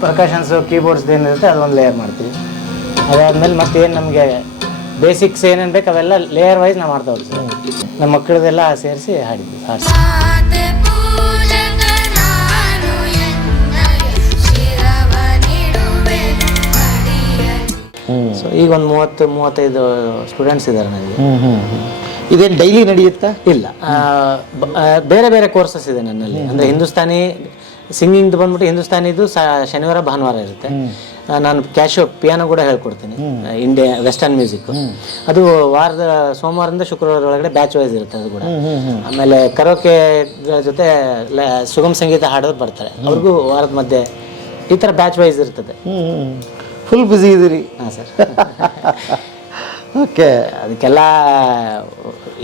ಪರ್ಕಷನ್ಸು ಕೀಬೋರ್ಡ್ಸ್ದು ಏನಿರುತ್ತೆ ಅದು ಒಂದು ಲೇಯರ್ ಮಾಡ್ತೀವಿ. ಅದಾದಮೇಲೆ ಮತ್ತೆ ಏನು ನಮಗೆ ಬೇಸಿಕ್ಸ್ ಏನೇನು ಬೇಕು ಅವೆಲ್ಲ ಲೇಯರ್ ವೈಸ್ ನಾವು ಮಾಡ್ತಾ ಹೋಗ್ತೀವಿ ಸರ್. ನಮ್ಮ ಮಕ್ಕಳದೆಲ್ಲ ಸೇರಿಸಿ ಹಾಡಿದ್ವಿ ಹಾಡಿಸಿ. ಸೊ ಈಗ ಒಂದು 30-35 ಸ್ಟೂಡೆಂಟ್ಸ್ ಇದ್ದಾರೆ ನನಗೆ. ಇದೇನು ಡೈಲಿ ನಡೆಯುತ್ತಾ? ಇಲ್ಲ, ಬೇರೆ ಬೇರೆ ಕೋರ್ಸಸ್ ಇದೆ ನನ್ನಲ್ಲಿ. ಅಂದರೆ ಹಿಂದೂಸ್ತಾನಿ ಸಿಂಗಿಂಗ್ ಬಂದ್ಬಿಟ್ಟು ಹಿಂದೂಸ್ತಾನಿದು ಶನಿವಾರ ಭಾನುವಾರ ಇರುತ್ತೆ. ನಾನು ಪಿಯಾನೋ ಕೂಡ ಹೇಳ್ಕೊಡ್ತೀನಿ, ವೆಸ್ಟರ್ನ್ ಮ್ಯೂಸಿಕ್. ಅದು ವಾರದ ಸೋಮವಾರದಿಂದ ಶುಕ್ರವಾರ ಒಳಗಡೆ ಬ್ಯಾಚ್ ವೈಸ್ ಇರುತ್ತೆ ಅದು ಕೂಡ. ಆಮೇಲೆ ಕರೋಕೆ ಜೊತೆ ಸುಗಮ ಸಂಗೀತ ಹಾಡೋರು ಬರ್ತಾರೆ, ಅವ್ರಿಗೂ ವಾರದ ಮಧ್ಯೆ ಈ ಥರ ಬ್ಯಾಚ್ ವೈಸ್ ಇರ್ತದೆ. ಫುಲ್ ಬ್ಯುಸಿ ಇದ್ದೀರಿ? ಹಾಂ ಸರ್. ಓಕೆ. ಅದಕ್ಕೆಲ್ಲ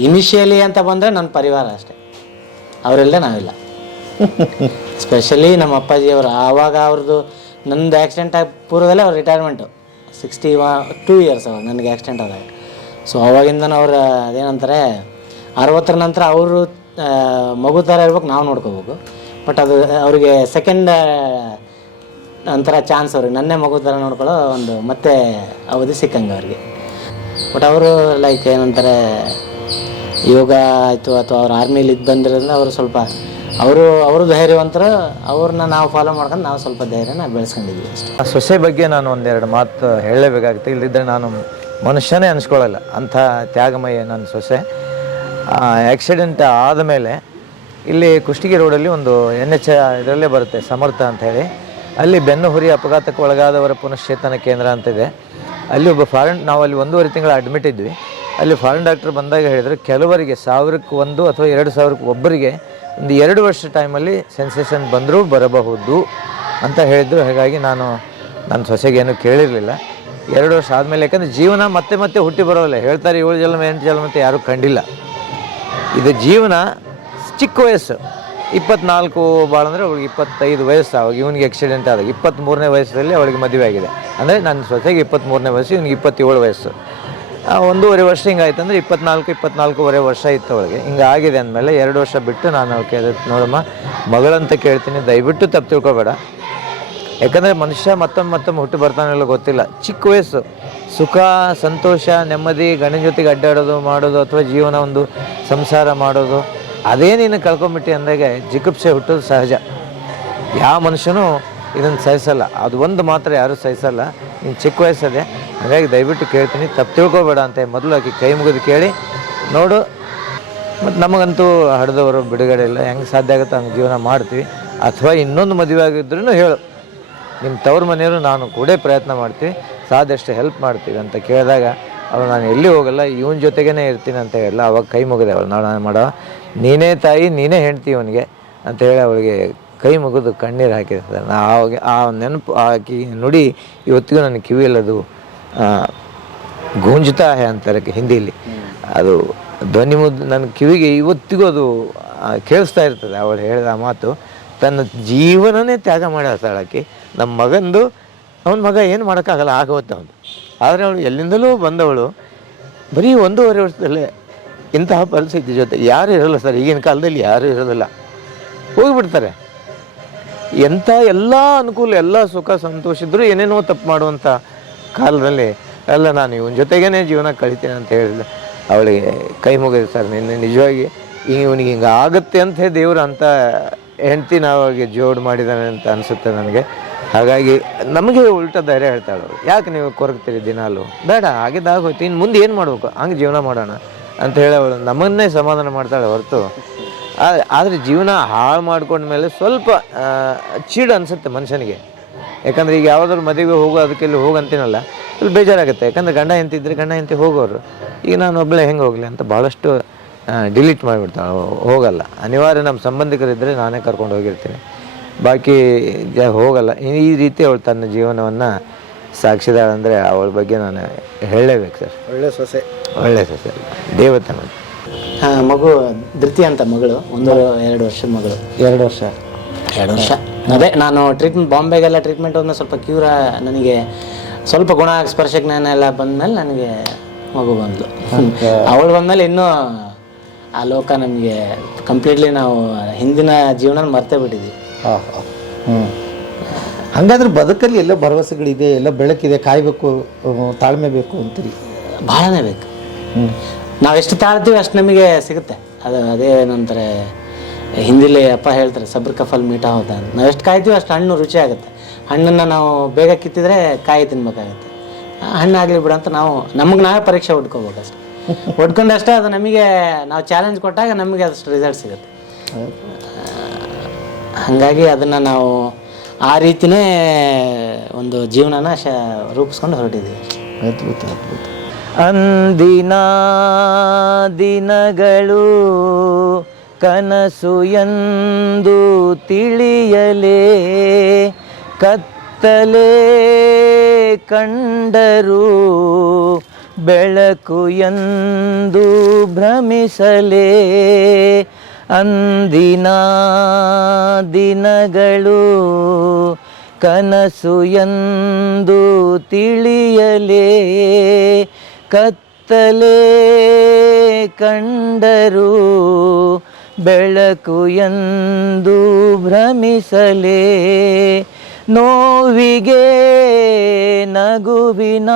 ಇನಿಷಿಯಲಿ ಅಂತ ಬಂದರೆ ನನ್ನ ಪರಿವಾರ ಅಷ್ಟೇ, ಅವರೆಲ್ಲ ನಾವಿಲ್ಲ. ಸ್ಪೆಷಲಿ ನಮ್ಮ ಅಪ್ಪಾಜಿಯವರು ಆವಾಗ ಅವ್ರದ್ದು ನಂದು ಆ್ಯಕ್ಸಿಡೆಂಟ್ ಆಗಿ ಪೂರ್ವದಲ್ಲೇ ಅವ್ರ ರಿಟೈರ್ಮೆಂಟು 62 ಇಯರ್ಸ್ ಅವಾಗ ನನಗೆ ಆ್ಯಕ್ಸಿಡೆಂಟ್ ಆದಾಗ. ಸೊ ಅವಾಗಿಂದನೂ ಅವ್ರು ಅದೇನಂತಾರೆ 60 ನಂತರ ಅವರು ಮಗು ಥರ ಇರ್ಬೇಕು, ನಾವು ನೋಡ್ಕೋಬೇಕು. ಬಟ್ ಅದು ಅವರಿಗೆ ಸೆಕೆಂಡ್ ಒಂಥರ ಚಾನ್ಸ್ ಅವ್ರಿಗೆ ನನ್ನೇ ಮಗು ಥರ ನೋಡ್ಕೊಳ್ಳೋ ಒಂದು ಮತ್ತೆ ಅವಧಿ ಸಿಕ್ಕಂಗೆ ಅವ್ರಿಗೆ. ಬಟ್ ಅವರು ಲೈಕ್ ಏನಂತಾರೆ ಯೋಗ ಆಯಿತು ಅಥವಾ ಅವ್ರ ಆರ್ಮಿಲಿ ಇದು ಬಂದಿರೋದ್ರಿಂದ ಅವರು ಸ್ವಲ್ಪ ಅವರು ಧೈರ್ಯವಂತರು. ಅವ್ರನ್ನ ನಾವು ಫಾಲೋ ಮಾಡ್ಕೊಂಡು ನಾವು ಸ್ವಲ್ಪ ಧೈರ್ಯನ ಬೆಳೆಸ್ಕೊಂಡಿದ್ವಿ ಅಷ್ಟೇ. ಆ ಸೊಸೆ ಬಗ್ಗೆ ನಾನು ಒಂದೆರಡು ಮಾತು ಹೇಳಲೇಬೇಕಾಗುತ್ತೆ, ಇಲ್ಲದಿದ್ದರೆ ನಾನು ಮನುಷ್ಯನೇ ಅನಿಸ್ಕೊಳ್ಳಲ್ಲ. ಅಂಥ ತ್ಯಾಗಮಯ ನನ್ನ ಸೊಸೆ. ಆ್ಯಕ್ಸಿಡೆಂಟ್ ಆದಮೇಲೆ ಇಲ್ಲಿ ಕುಷ್ಟಗಿ ರೋಡಲ್ಲಿ ಒಂದು NH ಇದರಲ್ಲೇ ಬರುತ್ತೆ ಸಮರ್ಥ ಅಂತ ಹೇಳಿ, ಅಲ್ಲಿ ಬೆನ್ನು ಹುರಿ ಅಪಘಾತಕ್ಕೆ ಒಳಗಾದವರ ಪುನಶ್ಚೇತನ ಕೇಂದ್ರ ಅಂತಿದೆ. ಅಲ್ಲಿ ಒಬ್ಬ ನಾವು ಅಲ್ಲಿ 1.5 ತಿಂಗಳು ಅಡ್ಮಿಟ್ ಇದ್ವಿ. ಅಲ್ಲಿ ಫಾರಿನ್ ಡಾಕ್ಟ್ರ್ ಬಂದಾಗ ಹೇಳಿದ್ರು ಕೆಲವರಿಗೆ 1000ಕ್ಕೆ 1 ಅಥವಾ 2000ಕ್ಕೆ ಒಬ್ಬರಿಗೆ ಒಂದು 2 ವರ್ಷ ಟೈಮಲ್ಲಿ ಸೆನ್ಸೇಷನ್ ಬಂದರೂ ಬರಬಹುದು ಅಂತ ಹೇಳಿದ್ರು. ಹಾಗಾಗಿ ನಾನು ನನ್ನ ಸೊಸೆಗೇನು ಕೇಳಿರಲಿಲ್ಲ 2 ವರ್ಷ ಆದಮೇಲೆ. ಯಾಕಂದರೆ ಜೀವನ ಮತ್ತೆ ಮತ್ತೆ ಹುಟ್ಟಿ ಬರೋಲ್ಲ. ಹೇಳ್ತಾರೆ 7 ಜನ್ಮ 8 ಜನ್ಮ ಅಂತ ಯಾರೂ ಕಂಡಿಲ್ಲ. ಇದು ಜೀವನ ಚಿಕ್ಕ ವಯಸ್ಸು 24 ಭಾಳ ಅಂದರೆ ಅವಳಿಗೆ 25 ವಯಸ್ಸು. ಅವಾಗ ಇವನಿಗೆ ಆಕ್ಸಿಡೆಂಟ್ ಆದಾಗ 23ನೇ ವಯಸ್ಸಲ್ಲಿ ಅವಳಿಗೆ ಮದುವೆ ಆಗಿದೆ. ಅಂದರೆ ನನ್ನ ಸೊಸೆಗೆ 23ನೇ ವಯಸ್ಸು, ಇವನಿಗೆ 27 ವಯಸ್ಸು. 1.5 ವರ್ಷ ಹಿಂಗಾಯ್ತು ಅಂದರೆ 24-24.5 ವರ್ಷ ಇತ್ತು ಅವಳಿಗೆ. ಹಿಂಗೆ ಆಗಿದೆ ಅಂದಮೇಲೆ 2 ವರ್ಷ ಬಿಟ್ಟು ನಾನು ಅವಳು ಕೇಳಿದೆ, ನೋಡಮ್ಮ ಮಗಳಂತ ಕೇಳ್ತೀನಿ, ದಯವಿಟ್ಟು ತಪ್ಪು ತಿಳ್ಕೊಬೇಡ. ಯಾಕಂದರೆ ಮನುಷ್ಯ ಮತ್ತೊಮ್ಮೆ ಹುಟ್ಟು ಬರ್ತಾನೆಲ್ಲ ಗೊತ್ತಿಲ್ಲ. ಚಿಕ್ಕ ವಯಸ್ಸು, ಸುಖ ಸಂತೋಷ ನೆಮ್ಮದಿ, ಗಂಡನ ಜೊತೆಗೆ ಅಡ್ಡಾಡೋದು ಮಾಡೋದು ಅಥವಾ ಜೀವನ ಒಂದು ಸಂಸಾರ ಮಾಡೋದು, ಅದೇ ನೀನು ಕಳ್ಕೊಂಬಿಟ್ಟು ಅಂದಾಗ ಜಿಗುಪ್ಸೆ ಹುಟ್ಟೋದು ಸಹಜ. ಯಾವ ಮನುಷ್ಯನೂ ಇದನ್ನು ಸಹಿಸಲ್ಲ. ಅದು ಒಂದು ಮಾತ್ರ ಯಾರೂ ಸಹಿಸಲ್ಲ. ನೀನು ಚಿಕ್ಕ ವಯಸ್ಸದೆ, ಹಾಗಾಗಿ ದಯವಿಟ್ಟು ಕೇಳ್ತೀನಿ ತಪ್ಪು ತಿಳ್ಕೊಬೇಡ ಅಂತ ಮೊದಲು ಆಕೆ ಕೈ ಮುಗಿದು ಕೇಳಿ ನೋಡು. ಮತ್ತು ನಮಗಂತೂ ಹಡ್ದವರು ಬಿಡುಗಡೆ ಇಲ್ಲ, ಹೆಂಗೆ ಸಾಧ್ಯ ಆಗುತ್ತೋ ಹಂಗೆ ಜೀವನ ಮಾಡ್ತೀವಿ. ಅಥವಾ ಇನ್ನೊಂದು ಮದುವೆ ಆಗಿದ್ರೂ ಹೇಳು, ನಿಮ್ಮ ತವ್ರ ಮನೆಯವರು ನಾನು ಕೂಡ ಪ್ರಯತ್ನ ಮಾಡ್ತೀವಿ, ಸಾದಷ್ಟು ಹೆಲ್ಪ್ ಮಾಡ್ತೀವಿ ಅಂತ ಕೇಳಿದಾಗ ಅವಳು ನಾನು ಎಲ್ಲಿ ಹೋಗಲ್ಲ, ಇವನ ಜೊತೆಗೇ ಇರ್ತೀನಿ ಅಂತ ಹೇಳಿಲ್ಲ. ಅವಾಗ ಕೈ ಮುಗಿದೆ ಅವಳು, ನಾನು ಮಾಡೋ ನೀನೇ ತಾಯಿ ನೀನೇ ಹೆಂಡ್ತಿ ಅವನಿಗೆ ಅಂತ ಹೇಳಿ ಅವಳಿಗೆ ಕೈ ಮುಗಿದು ಕಣ್ಣೀರು ಹಾಕಿರ್ತಾರೆ. ನಾ ಆವಾಗ ಆ ನೆನಪು ಆಕಿ ನುಡಿ ಇವತ್ತಿಗೂ ನನ್ನ ಕಿವಿಯಲ್ಲದು ಗೂಂಜುತ್ತಾ ಅಂತಾರೆ ಹಿಂದಿಲಿ. ಅದು ಧ್ವನಿ ನನ್ನ ಕಿವಿಗೆ ಇವತ್ತಿಗೂ ಅದು ಕೇಳಿಸ್ತಾ ಇರ್ತದೆ. ಅವಳು ಹೇಳಿದ ಆ ಮಾತು. ತನ್ನ ಜೀವನನೇ ತ್ಯಾಗ ಮಾಡ್ತಾಳೆ ಆಕೆ. ನಮ್ಮ ಮಗಂದು ಅವನ ಮಗ ಏನು ಮಾಡೋಕ್ಕಾಗಲ್ಲ, ಆಗೋತ್ತೆ ಅವನು. ಆದರೆ ಅವಳು ಎಲ್ಲಿಂದಲೂ ಬಂದವಳು ಬರೀ 1.5 ವರ್ಷದಲ್ಲೇ ಇಂತಹ ಪರಿಸ್ಥಿತಿ ಜೊತೆ ಯಾರು ಇರೋಲ್ಲ ಸರ್. ಈಗಿನ ಕಾಲದಲ್ಲಿ ಯಾರೂ ಇರೋದಿಲ್ಲ, ಹೋಗಿಬಿಡ್ತಾರೆ. ಎಂಥ ಎಲ್ಲ ಅನುಕೂಲ ಎಲ್ಲ ಸುಖ ಸಂತೋಷ ಇದ್ದರೂ ಏನೇನೋ ತಪ್ಪು ಮಾಡುವಂಥ ಕಾಲದಲ್ಲಿ ಎಲ್ಲ ನಾನು ಇವನ ಜೊತೆಗೇ ಜೀವನ ಕಳಿತೀನಿ ಅಂತ ಹೇಳಿಲ್ಲ. ಅವಳಿಗೆ ಕೈ ಮುಗಿದೆ ಸರ್. ನಿಜವಾಗಿ ಇವನಿಗೆ ಹಿಂಗೆ ಆಗುತ್ತೆ ಅಂತ ದೇವರು ಅಂಥ ಹೆಂಡ್ತಿ ನಾವಾಗಿ ಜೋಡು ಮಾಡಿದ್ದಾನೆ ಅಂತ ಅನಿಸುತ್ತೆ ನನಗೆ. ಹಾಗಾಗಿ ನಮಗೆ ಉಲ್ಟ ಧೈರ್ಯ ಹೇಳ್ತಾಳು, ಯಾಕೆ ನೀವು ಕೊರಗ್ತೀರಿ ದಿನಾಲು, ಬೇಡ ಆಗಿದ್ದಾಗೋಯ್ತು, ಇನ್ನು ಮುಂದೆ ಏನು ಮಾಡಬೇಕು ಹಂಗೆ ಜೀವನ ಮಾಡೋಣ ಅಂತ ಹೇಳಿ ಅವಳು ನಮ್ಮನ್ನೇ ಸಮಾಧಾನ ಮಾಡ್ತಾಳೆ ಹೊರತು. ಆದರೆ ಜೀವನ ಹಾಳು ಮಾಡ್ಕೊಂಡ್ಮೇಲೆ ಸ್ವಲ್ಪ ಚೀಡು ಅನಿಸುತ್ತೆ ಮನುಷ್ಯನಿಗೆ. ಯಾಕಂದರೆ ಈಗ ಯಾವುದಾದ್ರು ಮದುವೆ ಹೋಗೋ ಅದಕ್ಕೆಲ್ಲಿ ಹೋಗಂತೀನಲ್ಲ, ಸ್ವಲ್ಪ ಬೇಜಾರಾಗುತ್ತೆ. ಯಾಕಂದರೆ ಗಂಡ ಹೆಂಡ್ತಿದ್ರೆ ಗಂಡ ಹೆಂಡ್ತಿ ಹೋಗೋರು, ಈಗ ನಾನು ಒಬ್ಬಳೇ ಹೆಂಗೆ ಹೋಗಲಿ ಅಂತ ಭಾಳಷ್ಟು ಡಿಲೀಟ್ ಮಾಡಿಬಿಡ್ತಾಳೆ, ಹೋಗಲ್ಲ. ಅನಿವಾರ್ಯ ನಮ್ಮ ಸಂಬಂಧಿಕರಿದ್ದರೆ ನಾನೇ ಕರ್ಕೊಂಡು ಹೋಗಿರ್ತೀನಿ, ಬಾಕಿ ಹೋಗಲ್ಲ. ಈ ರೀತಿ ಅವಳು ತನ್ನ ಜೀವನವನ್ನು ಸಾಗಿಸಿದಾಳೆ ಅಂದರೆ ಅವಳ ಬಗ್ಗೆ ನಾನು ಹೇಳಲೇಬೇಕು ಸರ್. ಒಳ್ಳೆ ಸೊಸೆ, ಒಳ್ಳೆ ಸೊಸೆ, ದೇವತೆ ನೋಡಿ. ಮಗು ಧೃತಿ ಅಂತ ಮಗಳು, 1-2 ವರ್ಷದ ಮಗಳು. 2 ವರ್ಷ. ಅದೇ ನಾನು ಬಾಂಬೆಗೆಲ್ಲ ಟ್ರೀಟ್ಮೆಂಟ್ ಹೋದ್ಮೇಲೆ ಸ್ವಲ್ಪ ಕ್ಯೂರ, ನನಗೆ ಸ್ವಲ್ಪ ಗುಣ ಸ್ಪರ್ಶ ಜ್ಞಾನ ಎಲ್ಲ ಬಂದಮೇಲೆ ನನಗೆ ಮಗು ಬಂದ್ಲು. ಅವಳು ಬಂದಮೇಲೆ ಇನ್ನೂ ಆ ಲೋಕ ನಮಗೆ ಕಂಪ್ಲೀಟ್ಲಿ ನಾವು ಹಿಂದಿನ ಜೀವನ ಮರ್ತೇ ಬಿಟ್ಟಿದ್ವಿ. ಹಾಗಾದ್ರೆ ಬದುಕಲ್ಲಿ ಎಲ್ಲ ಭರವಸೆಗಳಿದೆ, ಎಲ್ಲ ಬೆಳಕಿದೆ, ಕಾಯಬೇಕು, ತಾಳ್ಮೆ ಬೇಕು ಅಂತೀರಿ? ಭಾಳನೇ ಬೇಕು. ನಾವು ಎಷ್ಟು ತಾಳ್ತೀವಿ ಅಷ್ಟು ನಮಗೆ ಸಿಗುತ್ತೆ. ಅದು ಅದೇ ನಂತರ ಹಿಂದಿಲಿ ಅಪ್ಪ ಹೇಳ್ತಾರೆ ಸಬ್ರ ಕಫಲ್ ಮೀಠಾ ಹೋದ ಅಂತ. ನಾವು ಎಷ್ಟು ಕಾಯ್ತೀವಿ ಅಷ್ಟು ಹಣ್ಣು ರುಚಿ ಆಗುತ್ತೆ. ಹಣ್ಣನ್ನು ನಾವು ಬೇಗ ಕಿತ್ತಿದ್ರೆ ಕಾಯಿ ತಿನ್ಬೇಕಾಗತ್ತೆ. ಹಣ್ಣಾಗಲಿ ಬಿಡು ಅಂತ ನಾವು ನಾವೇ ಪರೀಕ್ಷೆ ಹೊಡ್ಕೋಬೇಕಷ್ಟೆ. ಹೊಡ್ಕೊಂಡಷ್ಟೇ ಅದು ನಮಗೆ ನಾವು ಚಾಲೆಂಜ್ ಕೊಟ್ಟಾಗ ನಮಗೆ ಅದಷ್ಟು ರಿಸಲ್ಟ್ ಸಿಗುತ್ತೆ. ಹಾಗಾಗಿ ಅದನ್ನು ನಾವು ಆ ರೀತಿಯೇ ಒಂದು ಜೀವನನ ರೂಪಿಸ್ಕೊಂಡು ಹೊರಟಿದ್ದೀವಿ. ಅದ್ಭುತ ಅದ್ಭುತ. ಅಂದಿನ ದಿನಗಳು ಕನಸು ಎಂದು ತಿಳಿಯಲೇ ಕತ್ತಲೆ ಕಂಡರೂ ಬೆಳಕು ಎಂದು ಭ್ರಮಿಸಲೇ ಅಂದಿನ ದಿನಗಳು ಕನಸು ಎಂದು ತಿಳಿಯಲೇ ಕತ್ತಲೆ ಕಂಡರೂ ಬೆಳಕು ಎಂದು ಭ್ರಮಿಸಲೇ ನೋವಿಗೆ ನಗುವಿನ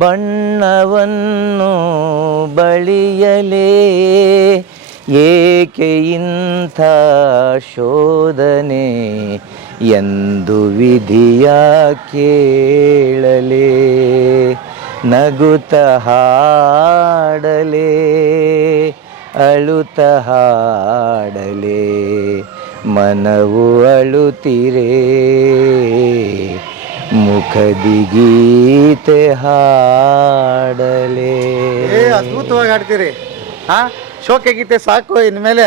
ಬಣ್ಣವನ್ನು ಬಳಿಯಲೇ ಏಕೆ ಇಂಥ ಶೋಧನೆ ಎಂದು ವಿಧಿಯ ಕೇಳಲೇ ನಗುತ್ತ ಹಾಡಲೇ ಅಳುತ್ತ ಹಾಡಲೇ ಮನವು ಅಳುತ್ತಿರೇ ಮುಖದಿ ಗೀತೆ ಹಾಡಲೇ. ಅದ್ಭುತವಾಗಿ ಹಾಡ್ತೀರಿ. ಹಾಂ, ಶೋಕೆ ಗೀತೆ ಸಾಕು, ಇನ್ಮೇಲೆ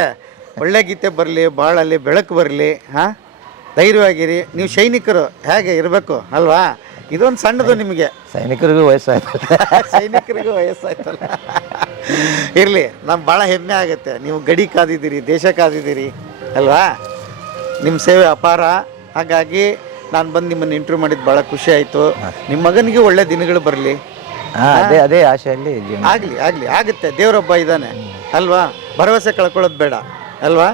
ಒಳ್ಳೆ ಗೀತೆ ಬರಲಿ, ಬಾಳಲ್ಲಿ ಬೆಳಕು ಬರಲಿ. ಹಾಂ, ಧೈರ್ಯವಾಗಿರಿ. ನೀವು ಸೈನಿಕರು ಹೇಗೆ ಇರಬೇಕು ಅಲ್ವಾ? ಇದೊಂದು ಸಣ್ಣದು ನಿಮಗೆ. ಸೈನಿಕರಿಗೂ ವಯಸ್ಸಾಯ್ತಲ್ಲ. ಸೈನಿಕರಿಗೂ ವಯಸ್ಸಾಯ್ತಲ್ಲ. ಇರಲಿ, ನಮ್ಗೆ ಭಾಳ ಹೆಮ್ಮೆ ಆಗುತ್ತೆ. ನೀವು ಗಡಿ ಕಾದಿದ್ದೀರಿ, ದೇಶ ಕಾದಿದ್ದೀರಿ ಅಲ್ವಾ? ನಿಮ್ಮ ಸೇವೆ ಅಪಾರ. ಹಾಗಾಗಿ ನಾನು ಬಂದು ನಿಮ್ಮನ್ನು ಇಂಟರ್ವ್ಯೂ ಮಾಡಿದ್ದು ಭಾಳ ಖುಷಿ ಆಯಿತು. ನಿಮ್ಮ ಮಗನಿಗೆ ಒಳ್ಳೆ ದಿನಗಳು ಬರಲಿ. ಅದೇ ಆಶೆಯಲ್ಲಿ ಆಗಲಿ ಆಗಲಿ, ಆಗುತ್ತೆ. ದೇವರೊಬ್ಬ ಇದ್ದಾನೆ ಅಲ್ವಾ? ಭರವಸೆ ಕಳ್ಕೊಳ್ಳೋದು ಬೇಡ ಅಲ್ವಾ?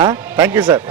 ಹಾಂ, ಥ್ಯಾಂಕ್ ಯು ಸರ್.